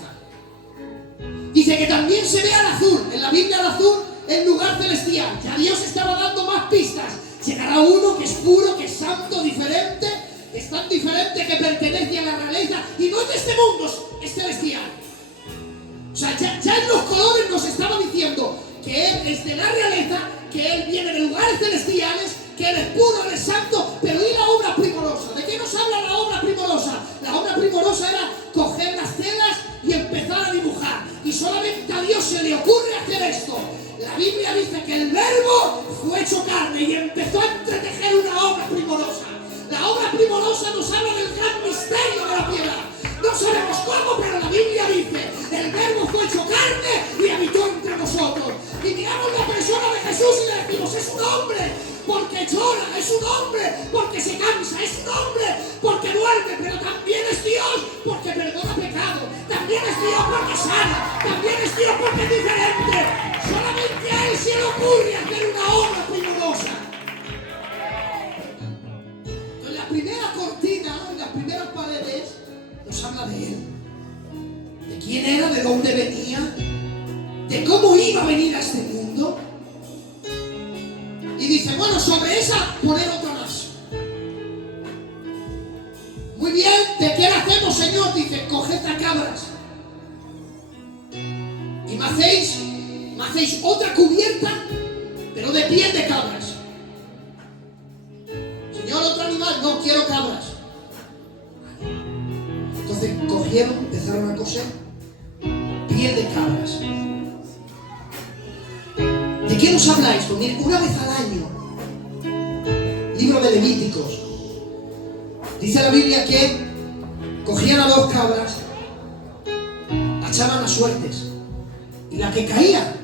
Dice que también se ve al azul, en la Biblia al azul, en lugar celestial. Ya Dios estaba dando más pistas. Llegará uno que es puro, que es santo, diferente, es tan diferente que pertenece a la realeza y no es de este mundo, es celestial. O sea, ya en los colores nos estaba diciendo que Él es de la realeza, que Él viene de lugares celestiales, que Él es puro, Él es santo, pero ¿y la obra primorosa? ¿De qué nos habla la obra primorosa? La obra primorosa era coger las telas y empezar a dibujar. Y solamente a Dios se le ocurre hacer esto. La Biblia dice que el Verbo fue hecho carne y empezó a entretejer una obra primorosa. La obra primorosa nos habla del gran misterio de la piedad. No sabemos cómo, pero la Biblia dice, el Verbo fue hecho carne y habitó entre nosotros. Y miramos la persona de Jesús y le decimos, es un hombre, porque llora, es un hombre, porque se cansa, es un hombre, porque duerme, pero también es Dios, porque perdona pecado, también es Dios porque sana, también es Dios porque es diferente. Solamente a Él se le ocurre hacer una obra primorosa. Entonces la primera cortina, en las primeras paredes, nos habla de Él, de quién era, de dónde venía, de cómo iba a venir a este mundo. Y dice, bueno, sobre esa poner otra más. Muy bien, ¿de qué la hacemos, Señor? Dice, coged a cabras y me hacéis otra cubierta, pero de piel de cabras. Señor, otro animal, no quiero cabras. Entonces cogieron, empezaron a coser piel de cabras. ¿De qué nos habla esto? Miren, una vez al año, libro de Levíticos, dice la Biblia que cogían a 2 cabras, la echaban a suertes, y la que caía,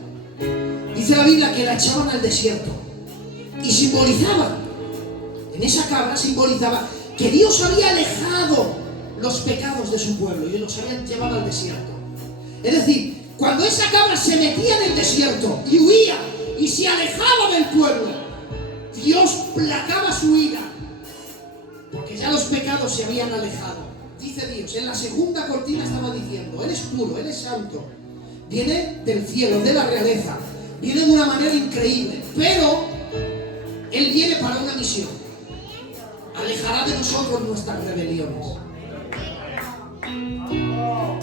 dice la Biblia que la echaban al desierto, y simbolizaba, en esa cabra simbolizaba que Dios había alejado los pecados de su pueblo y los habían llevado al desierto. Es decir, cuando esa cabra se metía en el desierto y huía y se alejaba del pueblo, Dios placaba su ira, porque ya los pecados se habían alejado. Dice Dios, en la segunda cortina estaba diciendo, Él es puro, Él es santo, viene del cielo, de la realeza, viene de una manera increíble, pero Él viene para una misión: alejará de nosotros nuestras rebeliones.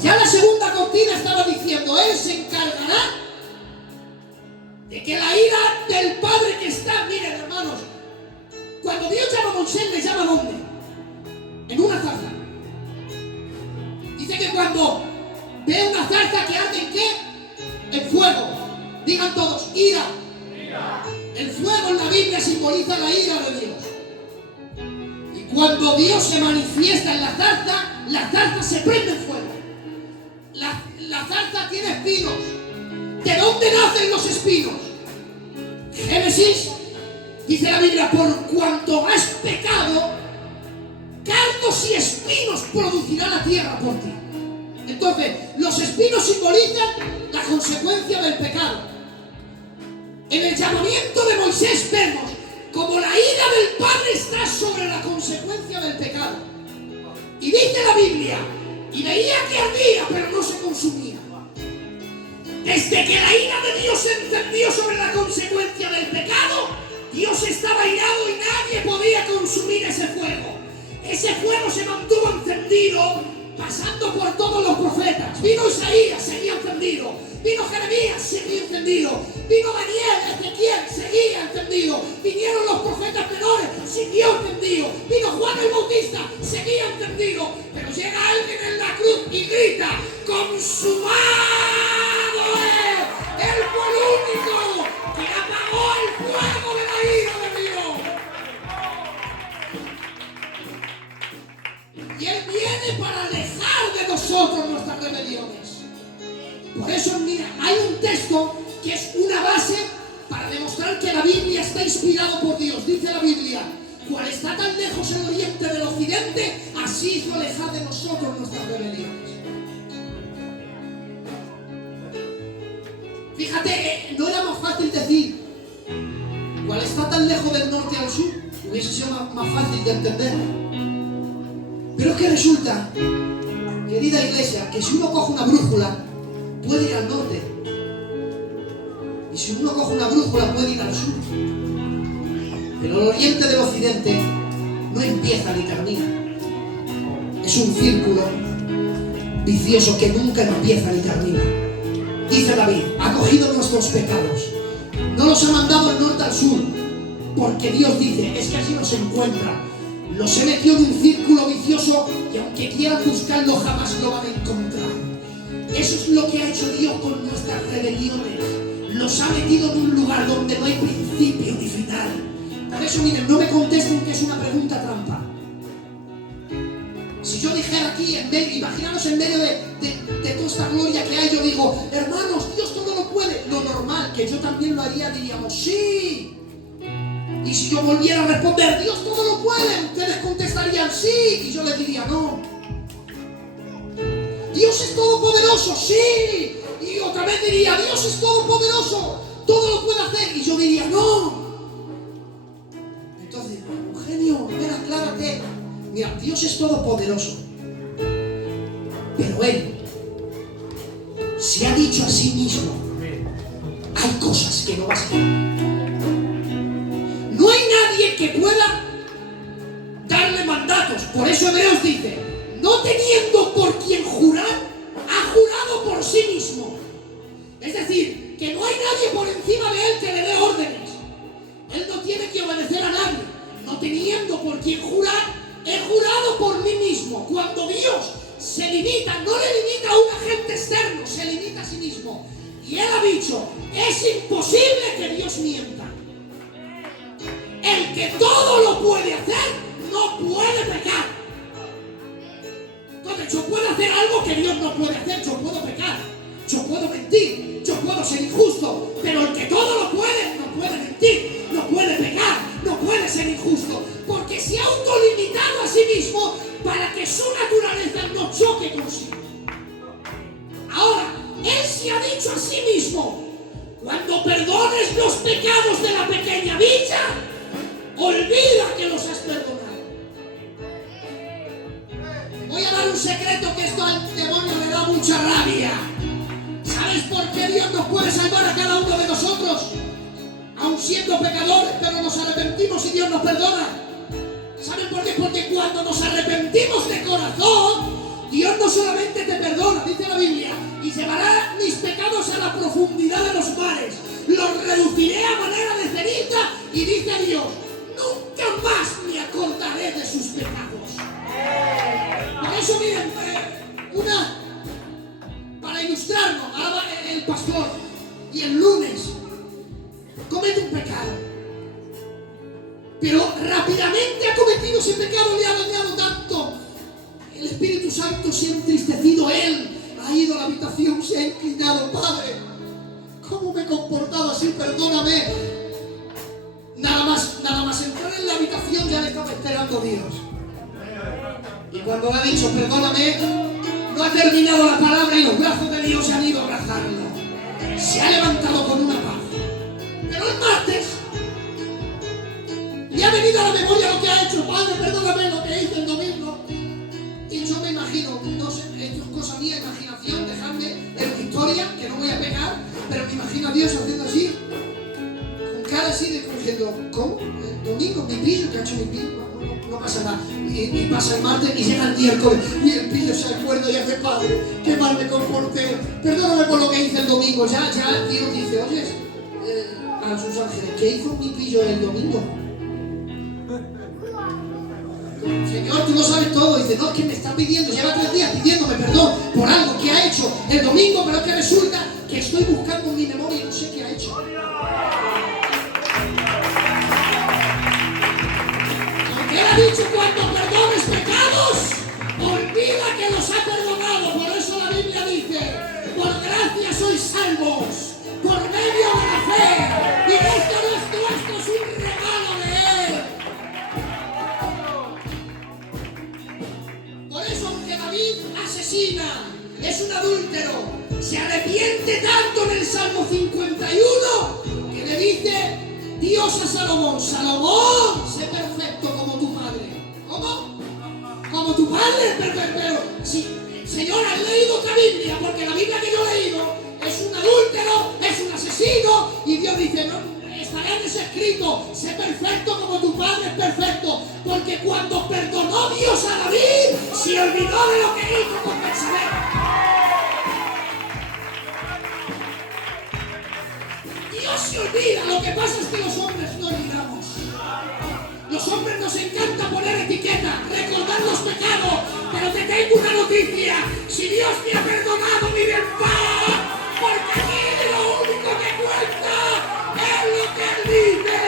Ya la segunda cortina estaba diciendo, Él se encargará de que la ira del Padre que está, miren hermanos, cuando Dios llama a Moisés, le llama ¿dónde? En una zarza. Dice que cuando ve una zarza que arde en ¿qué? En fuego. Digan todos, ira. El fuego en la Biblia simboliza la ira de Dios. Y cuando Dios se manifiesta en la zarza se prende en fuego. La zarza tiene espinos. ¿De dónde nacen los espinos? Génesis, dice la Biblia, por cuanto has pecado, cardos y espinos producirá la tierra por ti. Entonces, los espinos simbolizan la consecuencia del pecado. En el llamamiento de Moisés vemos como la ira del Padre está sobre la consecuencia del pecado. Y dice la Biblia, y veía que ardía, pero no se consumía. Desde que la ira de Dios se encendió sobre la consecuencia del pecado, Dios estaba irado y nadie podía consumir ese fuego. Ese fuego se mantuvo encendido, pasando por todos los profetas. Vino Isaías, seguía encendido. Vino Jeremías, seguía encendido. Vino Daniel, Ezequiel, seguía encendido. Vinieron los profetas menores, siguió encendido. Vino Juan el Bautista, seguía encendido. Pero llega alguien en la cruz y grita, consumado es. Él fue el único que apagó el fuego de la ira de Dios. Y Él viene para alejar de nosotros nuestras rebeliones. Por eso, mira, hay un texto que es una base para demostrar que la Biblia está inspirada por Dios. Dice la Biblia, cual está tan lejos el oriente del occidente, así hizo alejar de nosotros nuestras rebeliones. Fíjate, no era más fácil decir, cual está tan lejos del norte al sur. hubiese sido más fácil de entender. Pero es que resulta, querida iglesia, que si uno coge una brújula, puede ir al norte. Y si uno coge una brújula, puede ir al sur. Pero el oriente del occidente no empieza ni termina. Es un círculo vicioso que nunca empieza ni termina. Dice David, ha cogido nuestros pecados, no los ha mandado al norte al sur, porque Dios dice, es que así nos encuentra. Los he metido en un círculo vicioso y aunque quieran buscarlo jamás lo van a encontrar. Eso es lo que ha hecho Dios con nuestras rebeliones. Los ha metido en un lugar donde no hay principio ni final. Por eso miren, no me contesten que es una pregunta trampa. Si yo dijera aquí, imaginaros en medio de toda esta gloria que hay, yo digo, hermanos, Dios todo lo puede. Lo normal, que yo también lo haría, diríamos, sí. Y si yo volviera a responder, Dios todo lo puede, ustedes contestarían sí, y yo les diría no. Dios es todopoderoso, sí. Y otra vez diría, Dios es todopoderoso, todo lo puede hacer, y yo diría no. Entonces, Eugenio, ven, aclárate. Mira, Dios es todopoderoso, pero Él se ha dicho a sí mismo, hay cosas que no vas a hacer. No hay nadie que pueda darle mandatos. Por eso Hebreos dice, no teniendo por quien jurar, ha jurado por sí mismo. Es decir, que no hay nadie por encima de Él que le dé órdenes. Él no tiene que obedecer a nadie. No teniendo por quien jurar, he jurado por mí mismo. Cuando Dios se limita, no le limita a un agente externo, se limita a sí mismo. Y Él ha dicho, es imposible que Dios mienta. El que todo lo puede hacer, no puede pecar. Entonces yo puedo hacer algo que Dios no puede hacer. Yo puedo pecar, yo puedo mentir, yo puedo ser injusto. Pero el que todo lo puede, no puede mentir, no puede pecar, no puede ser injusto. Porque se ha autolimitado a sí mismo para que su naturaleza no choque consigo. Ahora, Él se ha dicho a sí mismo, cuando perdones los pecados de la pequeña villa, olvida que los has perdonado. Voy a dar un secreto que esto al demonio le da mucha rabia. ¿Sabes por qué Dios nos puede salvar a cada uno de nosotros? Aun siendo pecadores, pero nos arrepentimos y Dios nos perdona. ¿Saben por qué? Porque cuando nos arrepentimos de corazón, Dios no solamente te perdona, dice la Biblia, y llevará mis pecados a la profundidad de los mares. Los reduciré a manera de ceniza, y dice Dios, nunca más me acordaré de sus pecados. Por eso miren, para ilustrarnos, ahora el pastor, y el lunes, comete un pecado. Pero rápidamente ha cometido ese pecado, le ha dañado tanto. El Espíritu Santo se ha entristecido, Él ha ido a la habitación, se ha inclinado, Padre, ¿cómo me he comportado así? Perdóname. Nada más entrar en la habitación ya le estaba esperando Dios. Y cuando le ha dicho, perdóname, no ha terminado la palabra y los brazos de Dios se han ido a abrazarlo. Se ha levantado con una paz. Pero el martes le ha venido a la memoria lo que ha hecho. Padre, perdóname lo que hice el domingo. Y yo me imagino, no sé, esto es cosa mía, imaginación, dejadme en mi historia, que no voy a pecar, pero me imagino a Dios haciendo así, con cara así, diciendo, ¿cómo? El domingo, mi pillo, que ha hecho mi pillo, no pasa nada. Y pasa el martes y llega el miércoles, y el pillo se acuerda y hace, Padre, qué mal me comporté, perdóname por lo que hice el domingo. Ya Dios dice, oye, a sus ángeles, ¿qué hizo mi pillo el domingo? Señor, tú lo sabes todo. Dice, no, es que me está pidiendo, lleva 3 días pidiéndome perdón por algo que ha hecho el domingo, pero es que resulta que estoy buscando en mi memoria y no sé qué ha hecho. Porque Él ha dicho, cuando perdones pecados, olvida que los ha perdonado. Por eso la Biblia dice, por gracia sois salvos, por medio de la fe. Y esto no es nuestro, es un regalo de Él. Por eso, aunque David asesina, es un adúltero, se arrepiente tanto en el Salmo 51 que le dice Dios a Salomón, Salomón, sé perfecto como tu padre, pero sí, Señor, ¿has leído otra Biblia? Porque la Biblia que yo he leído es un adúltero, es un asesino, y Dios dice, no, estará en ese escrito, sé perfecto como tu padre es perfecto, porque cuando perdonó Dios a David, se olvidó de lo que hizo con Betsabé. Dios se olvida, lo que pasa es que los hombres no olvidamos. Los hombres nos encanta poner etiquetas, recordar los pecados, pero te tengo una noticia, si Dios te ha perdonado, vive en paz, porque aquí lo único que cuenta es lo que Él dice.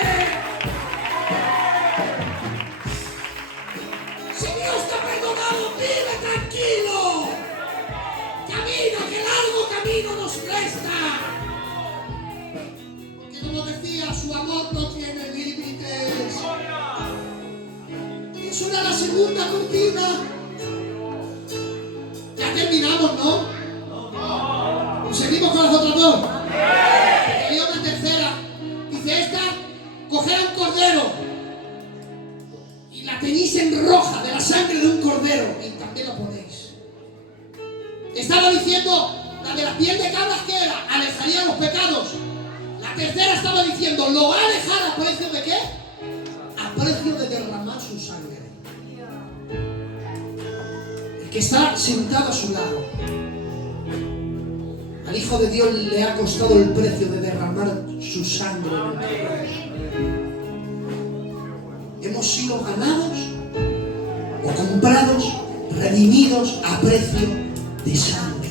Si Dios te ha perdonado, vive tranquilo. Camina, que largo camino nos resta. Porque como decía, su amor no tiene límites. Eso era la segunda cortina. Ya terminamos, ¿no? Seguimos con las otras dos. Y una tercera. Dice esta, coged un cordero y la teñís en roja de la sangre de un cordero y también la ponéis. Estaba diciendo, la de la piel de cabras que era, alejaría los pecados. La tercera estaba diciendo, lo va a alejar a precio de ¿qué? A precio de derramar su sangre. El que está sentado a su lado, al Hijo de Dios le ha costado el precio de derramar su sangre. Hemos sido ganados o comprados, redimidos a precio de sangre.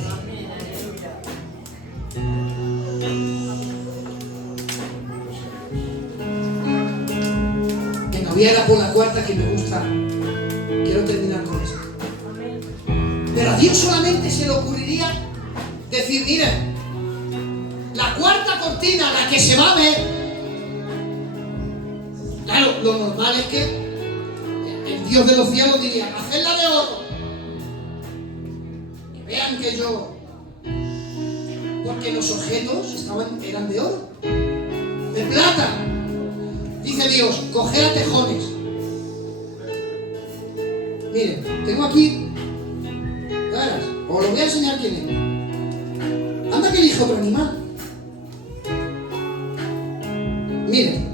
Venga, voy a ir a por la cuarta que me gusta. Quiero terminar con esto. Pero a Dios solamente se le ocurriría decir, miren, la cuarta cortina, la que se va a ver, claro, lo normal es que el Dios de los cielos diría, hacedla de oro, que vean que yo, porque los objetos eran de oro, de plata. Dice Dios, coged a tejones. Miren, tengo aquí, claras, os lo voy a enseñar quién es. Anda que elige otro animal. Miren.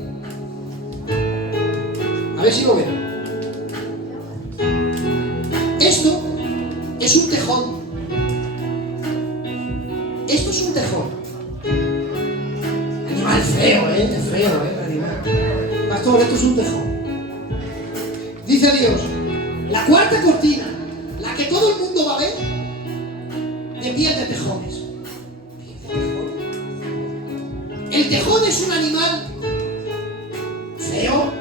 A ver si lo ven. Esto es un tejón. Esto es un tejón. Animal feo, es feo, animal. Pastor, esto es un tejón. Dice Dios, la cuarta cortina, la que todo el mundo va a ver, de piel de tejones. El tejón es un animal feo,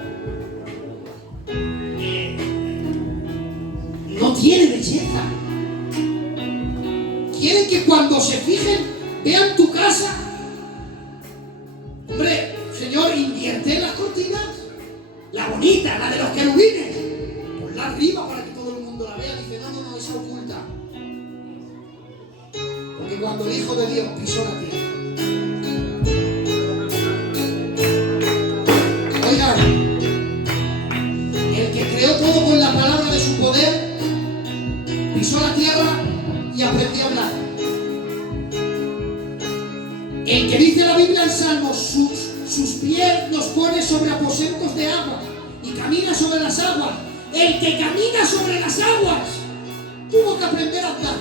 no tiene belleza. Quieren que cuando se fijen vean tu casa. Hombre, Señor, invierte en las cortinas, la bonita, la de los querubines, ponla arriba para que todo el mundo la vea. Dice, no, esa oculta, porque cuando el Hijo de Dios pisó la tierra, el que creó todo con la palabra de su poder, pisó la tierra y aprendió a hablar. El que dice la Biblia en Salmos, sus pies los pone sobre aposentos de agua y camina sobre las aguas. El que camina sobre las aguas tuvo que aprender a andar.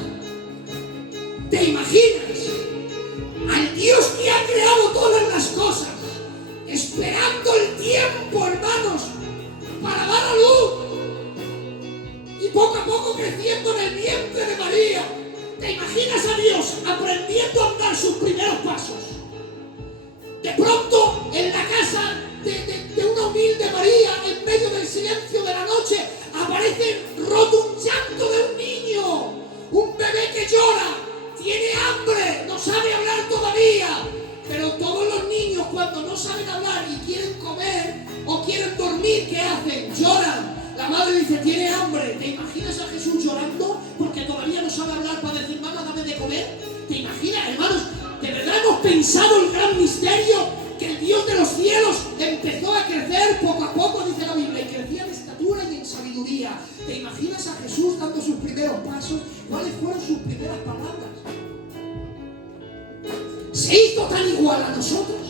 ¿Te imaginas? Al Dios que ha creado todas las cosas, esperando el tiempo, hermanos, para dar a luz y poco a poco creciendo en el vientre de María. ¿Te imaginas a Dios aprendiendo a andar sus primeros pasos? De pronto, en la casa de una humilde María, en medio del silencio de la noche, aparece roto un llanto de un niño, un bebé que llora, tiene hambre, no sabe hablar todavía. Pero todos los niños, cuando no saben hablar y quieren comer o quieren dormir, ¿qué hacen? Lloran. La madre dice, tiene hambre. ¿Te imaginas a Jesús llorando porque todavía no sabe hablar para decir, mamá, dame de comer? ¿Te imaginas, hermanos? ¿De verdad hemos pensado el gran misterio? Que el Dios de los cielos empezó a crecer poco a poco, dice la Biblia, y crecía en estatura y en sabiduría día. ¿Te imaginas a Jesús dando sus primeros pasos? ¿Cuáles fueron sus primeras palabras? Se hizo tan igual a nosotros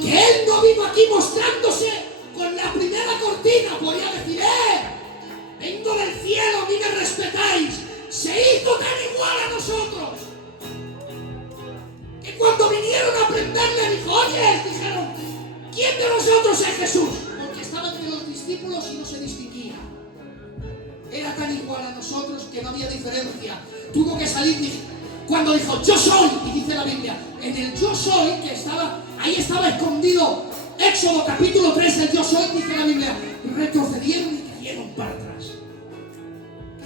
que Él no vino aquí mostrándose con la primera cortina. Podía decir, vengo del cielo, ni me respetáis. Se hizo tan igual a nosotros que cuando vinieron a prenderle dijo, oye, dijeron, ¿quién de nosotros es Jesús? Porque estaba entre los discípulos y no se distinguía. Era tan igual a nosotros que no había diferencia. Tuvo que salir cuando dijo, yo soy, y dice la Biblia, en el yo soy, que ahí estaba escondido, Éxodo capítulo 3, el yo soy, dice la Biblia, retrocedieron y cayeron para atrás.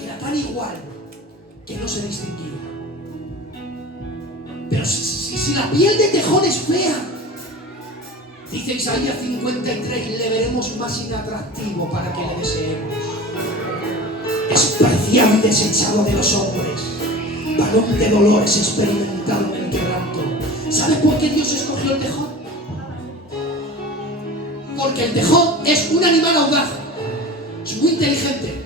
Era tan igual que no se distinguía. Pero si la piel de tejón es fea, dice Isaías 53, le veremos más inatractivo para que le deseemos. Despreciado y desechado de los hombres, varón de dolores experimentado en el quebranto. ¿Sabes por qué Dios escogió el tejón? Porque el tejón es un animal audaz, es muy inteligente.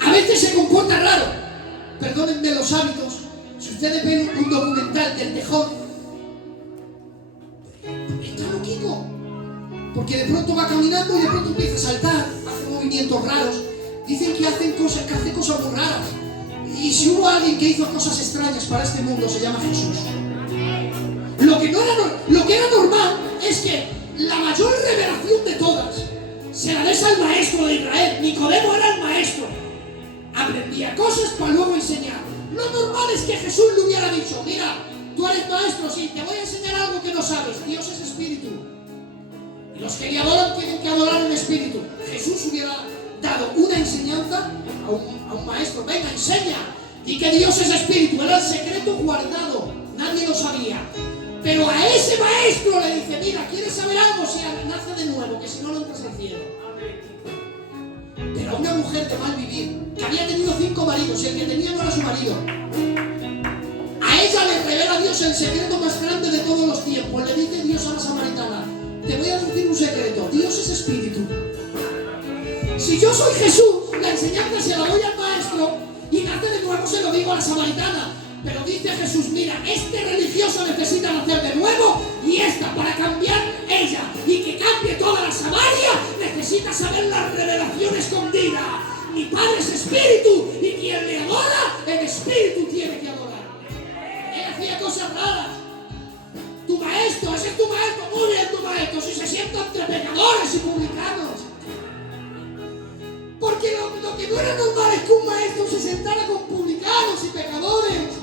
A veces se comporta raro, perdónenme los hábitos. Si ustedes ven un documental del tejón, está loquico, porque de pronto va caminando y de pronto empieza a saltar, hace movimientos raros. Dicen que hace cosas muy raras. Y si hubo alguien que hizo cosas extrañas para este mundo, se llama Jesús. Lo que era normal es que la mayor revelación de todas se la des al maestro de Israel. Nicodemo era el maestro. Aprendía cosas para luego enseñar. Lo normal es que Jesús le hubiera dicho, mira, tú eres maestro, sí, te voy a enseñar algo que no sabes. Dios es espíritu. Y los que le adoran tienen que adorar en espíritu. Jesús hubiera dado una enseñanza a un maestro, venga, enseña, y que Dios es espíritu. Era el secreto guardado, nadie lo sabía. Pero a ese maestro le dice, mira, ¿quieres saber algo? Si nace de nuevo, que si no, no entras al cielo. Pero a una mujer de mal vivir, que había tenido 5 maridos y el que tenía no era su marido, a ella le revela Dios el secreto más grande de todos los tiempos. Le dice Dios a la samaritana, te voy a decir un secreto, Dios es espíritu. Si yo soy Jesús, la enseñanza se la doy al maestro y nace de nuevo se lo digo a la samaritana. Pero dice Jesús, mira, este religioso necesita nacer de nuevo y esta, para cambiar ella y que cambie toda la Samaria, necesita saber la revelación escondida. Mi Padre es espíritu y quien le adora, en espíritu tiene que adorar. Él hacía cosas raras. Tu maestro, ese es tu maestro, muy bien tu maestro, si se sienta entre pecadores y publicanos. Porque lo que no era normal es que un maestro se sentara con publicanos y pecadores.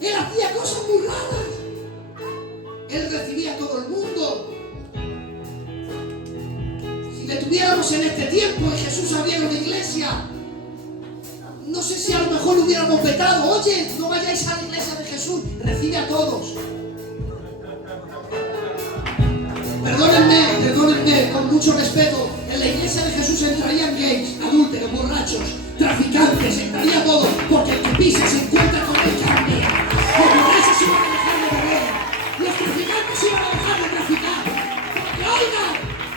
Él hacía cosas muy raras. Él recibía a todo el mundo. Si le tuviéramos en este tiempo y Jesús abriera una iglesia, no sé si a lo mejor lo hubiéramos vetado. Oye, no vayáis a la iglesia de Jesús, recibe a todos. Perdónenme, con mucho respeto, en la iglesia de Jesús entrarían gays, adúlteros, borrachos, traficantes, entraría todo, porque el que pisa se encuentra con el carne. Los borrachos iban a dejar de beber, los traficantes iban a dejar de traficar. Porque oigan,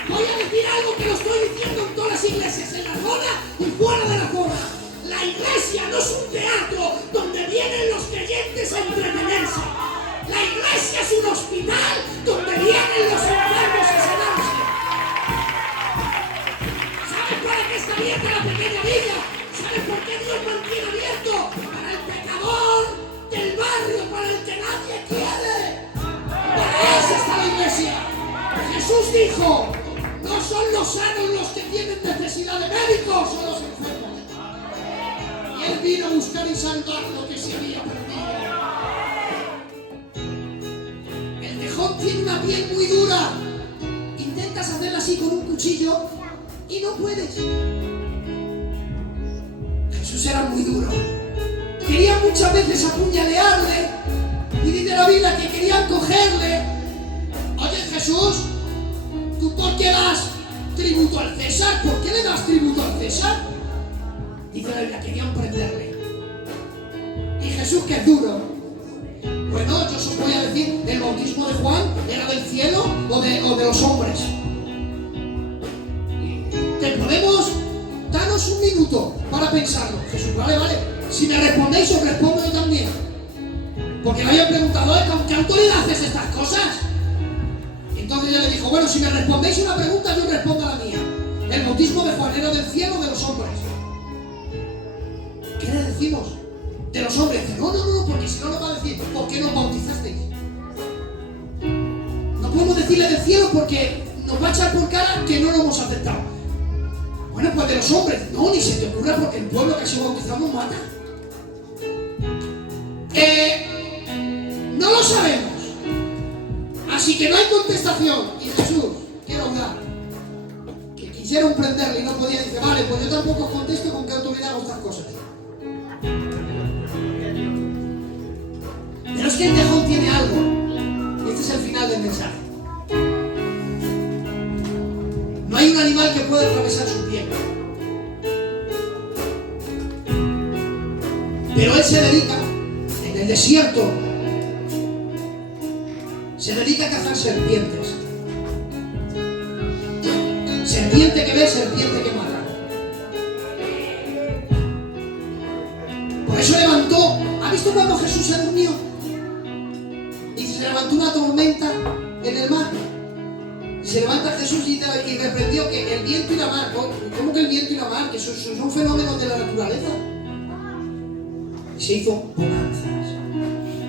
voy a decir algo que lo estoy diciendo en todas las iglesias, en la zona y fuera de la zona. La iglesia no es un teatro donde vienen los creyentes a entretenerse. La iglesia es un hospital donde vienen los enfermos a sanarse. ¿Sabes para qué está abierta la pequeña villa? ¿Sabes por qué Dios mantiene abierto? Para el pecador del barrio, para el que nadie quiere. Para eso está la iglesia. Jesús dijo, no son los sanos los que tienen necesidad de médicos, son los enfermos. Y Él vino a buscar y salvar lo que se había perdido. Tiene una piel muy dura. Intentas hacerla así con un cuchillo y no puedes. Jesús era muy duro. Querían muchas veces apuñalearle y dice la Biblia que querían cogerle. Oye Jesús, ¿tú por qué das tributo al César? ¿Por qué le das tributo al César? Dice la Biblia, querían prenderle. Y Jesús, que es duro, Bueno, yo os voy a decir, ¿el bautismo de Juan era del cielo o de los hombres? ¿Te podemos darnos un minuto para pensarlo? Jesús, vale. Si me respondéis, os respondo yo también. Porque me habían preguntado, ¿con qué autoridad haces estas cosas? Entonces ella le dijo, bueno, si me respondéis una pregunta, yo respondo a la mía. ¿El bautismo de Juan era del cielo o de los hombres? ¿Qué le decimos? De los hombres. Dice, no, porque si no nos va a decir, ¿por qué nos bautizasteis? No podemos decirle del cielo porque nos va a echar por cara que no lo hemos aceptado. Bueno, pues de los hombres. No, ni se te ocurra porque el pueblo que ha sido bautizado nos mata. No lo sabemos. Así que no hay contestación. Y Jesús, quiero hablar. Que quisieron prenderle y no podía. Dice, vale, pues yo tampoco os contesto con qué autoridad hago estas cosas. Pero es que el tejón tiene algo. Y este es el final del mensaje. No hay un animal que pueda atravesar su piel. Pero él se dedica, en el desierto, se dedica a cazar serpientes. Serpiente que ve, serpiente que mata. Por eso levantó. ¿Ha visto cuando Jesús se durmió? Y se levantó una tormenta en el mar. Y se levanta Jesús y reprendió que el viento y la mar. ¿Cómo que el viento y la mar? Que son fenómenos de la naturaleza. Y se hizo bonanzas.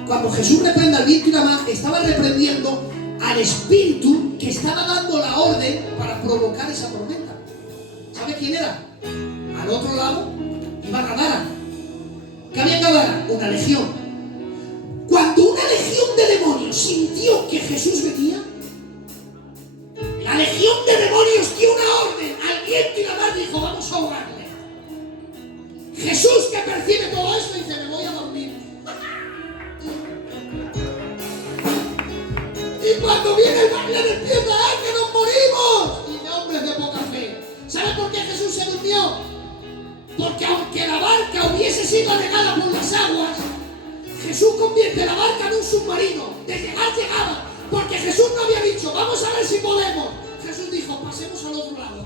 Cuando Jesús reprende al viento y la mar, estaba reprendiendo al espíritu que estaba dando la orden para provocar esa tormenta. ¿Sabe quién era? Al otro lado iba Gadara. ¿Qué había en Gadara? Una legión. Cuando una legión de demonios sintió que Jesús venía, la legión de demonios dio una orden al viento y la mar, dijo, vamos a ahogarle. Jesús, que percibe todo esto, dice, me voy a dormir. Y cuando viene el mar le despierta, ¡ay, que nos morimos! Y de hombres de poca fe. ¿Sabe por qué Jesús se durmió? Porque aunque la barca hubiese sido anegada por las aguas, Jesús convierte la barca en un submarino. De llegar, llegaba. Porque Jesús no había dicho, vamos a ver si podemos. Jesús dijo, pasemos al otro lado.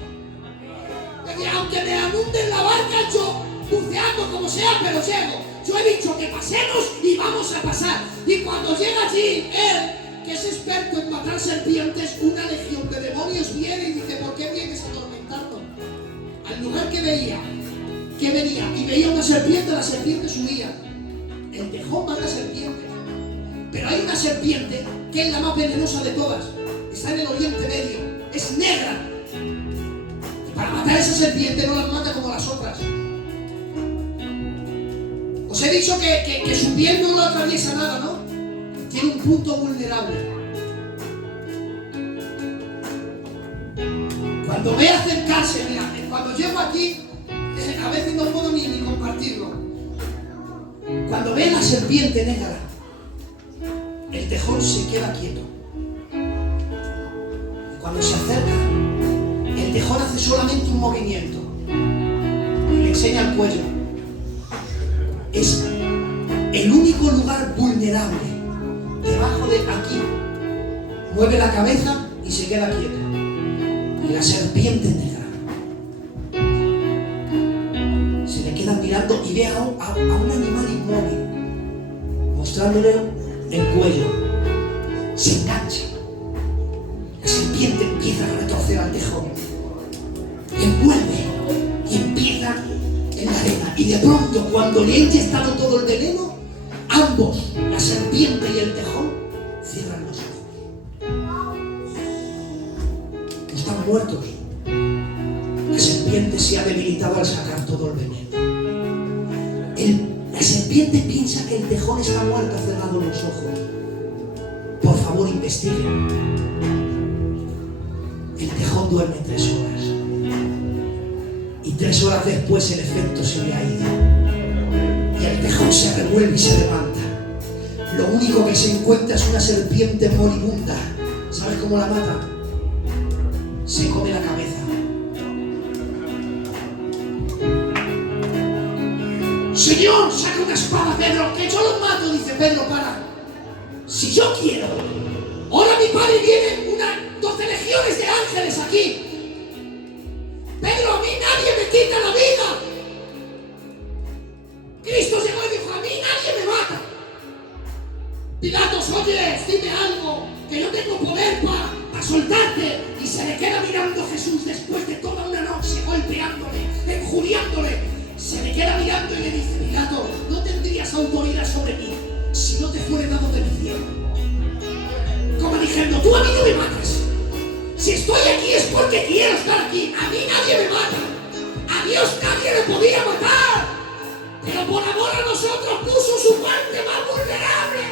Decía, aunque me anunden la barca, yo buceando como sea, pero llego. Yo he dicho que pasemos y vamos a pasar. Y cuando llega allí, él, que es experto en matar serpientes, una legión de demonios viene y dice, ¿por qué vienes a atormentarnos? Al lugar que venía y veía una serpiente, la serpiente subía. El tejón mata serpientes. Pero hay una serpiente que es la más venenosa de todas. Está en el Oriente Medio. Es negra. Y para matar a esa serpiente no las mata como las otras. Os he dicho que su piel no lo atraviesa nada, ¿no? Tiene un punto vulnerable. Cuando ve acercarse, mira, cuando llego aquí, a veces no puedo ni compartirlo. Cuando ve la serpiente negra, el tejón se queda quieto. Cuando se acerca, el tejón hace solamente un movimiento y le enseña el cuello. Es el único lugar vulnerable. Debajo de aquí, mueve la cabeza y se queda quieto. Y la serpiente negra se le queda mirando y ve a un animal inmóvil, mostrándole el cuello. Se engancha. La serpiente empieza a retorcer al tejón, envuelve y empieza en la arena. Y de pronto, cuando le ha inyectado todo el veneno, ambos, la serpiente y el tejón, cierran los ojos. No están muertos. La serpiente se ha debilitado al sacar todo el veneno. La serpiente piensa que el tejón está muerto, ha cerrado los ojos. Por favor, investiguen. El tejón duerme 3 horas. Y 3 horas después el efecto se le ha ido. Y el tejón se revuelve y se levanta. Lo único que se encuentra es una serpiente moribunda. ¿Sabes cómo la mata? Se come la cabeza. Señor, saca una espada, Pedro, que yo los mato. Dice Pedro, para. Si yo quiero, ahora mi padre viene 12 legiones de ángeles aquí. Pedro, a mí nadie me quita la vida. Cristo llegó y dijo, a mí nadie me mata. Pilatos, oye, dime algo, que yo tengo poder para soltarte. Y se le queda mirando a Jesús después de toda una noche golpeándole, injuriándole. Se le queda mirando y le dice, Pilato, no tendrías autoridad sobre mí si no te fuera dado del cielo. Como diciendo, tú a mí no me matas. Si estoy aquí es porque quiero estar aquí. A mí nadie me mata. A Dios nadie le podía matar. Pero por amor a nosotros puso su parte más vulnerable.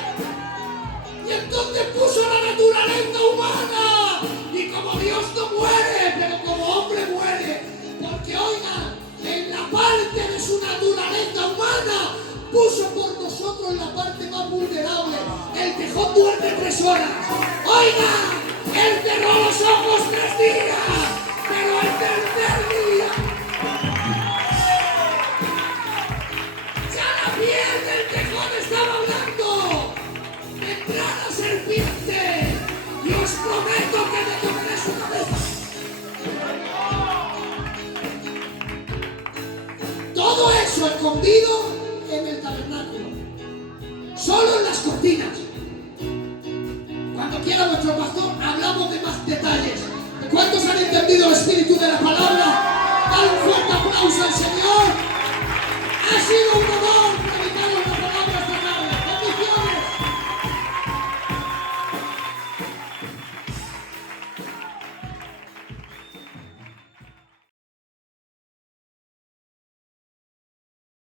Y entonces puso la naturaleza humana. Y como Dios no muere, pero como hombre muere. Porque oiga, en la parte de su naturaleza humana puso por nosotros la parte más vulnerable. El tejón duerme 3 horas. Oiga, él cerró los ojos 3 días, pero el tercer día ya la piel del tejón estaba hablando. Vendrá la serpiente y os prometo que me comeré su cabeza. Todo eso escondido en el tabernáculo, solo en las cortinas. Cuando quiera vuestro pastor, hablamos de más detalles. ¿Cuántos han entendido el espíritu de la palabra? Dale un fuerte aplauso al Señor. Ha sido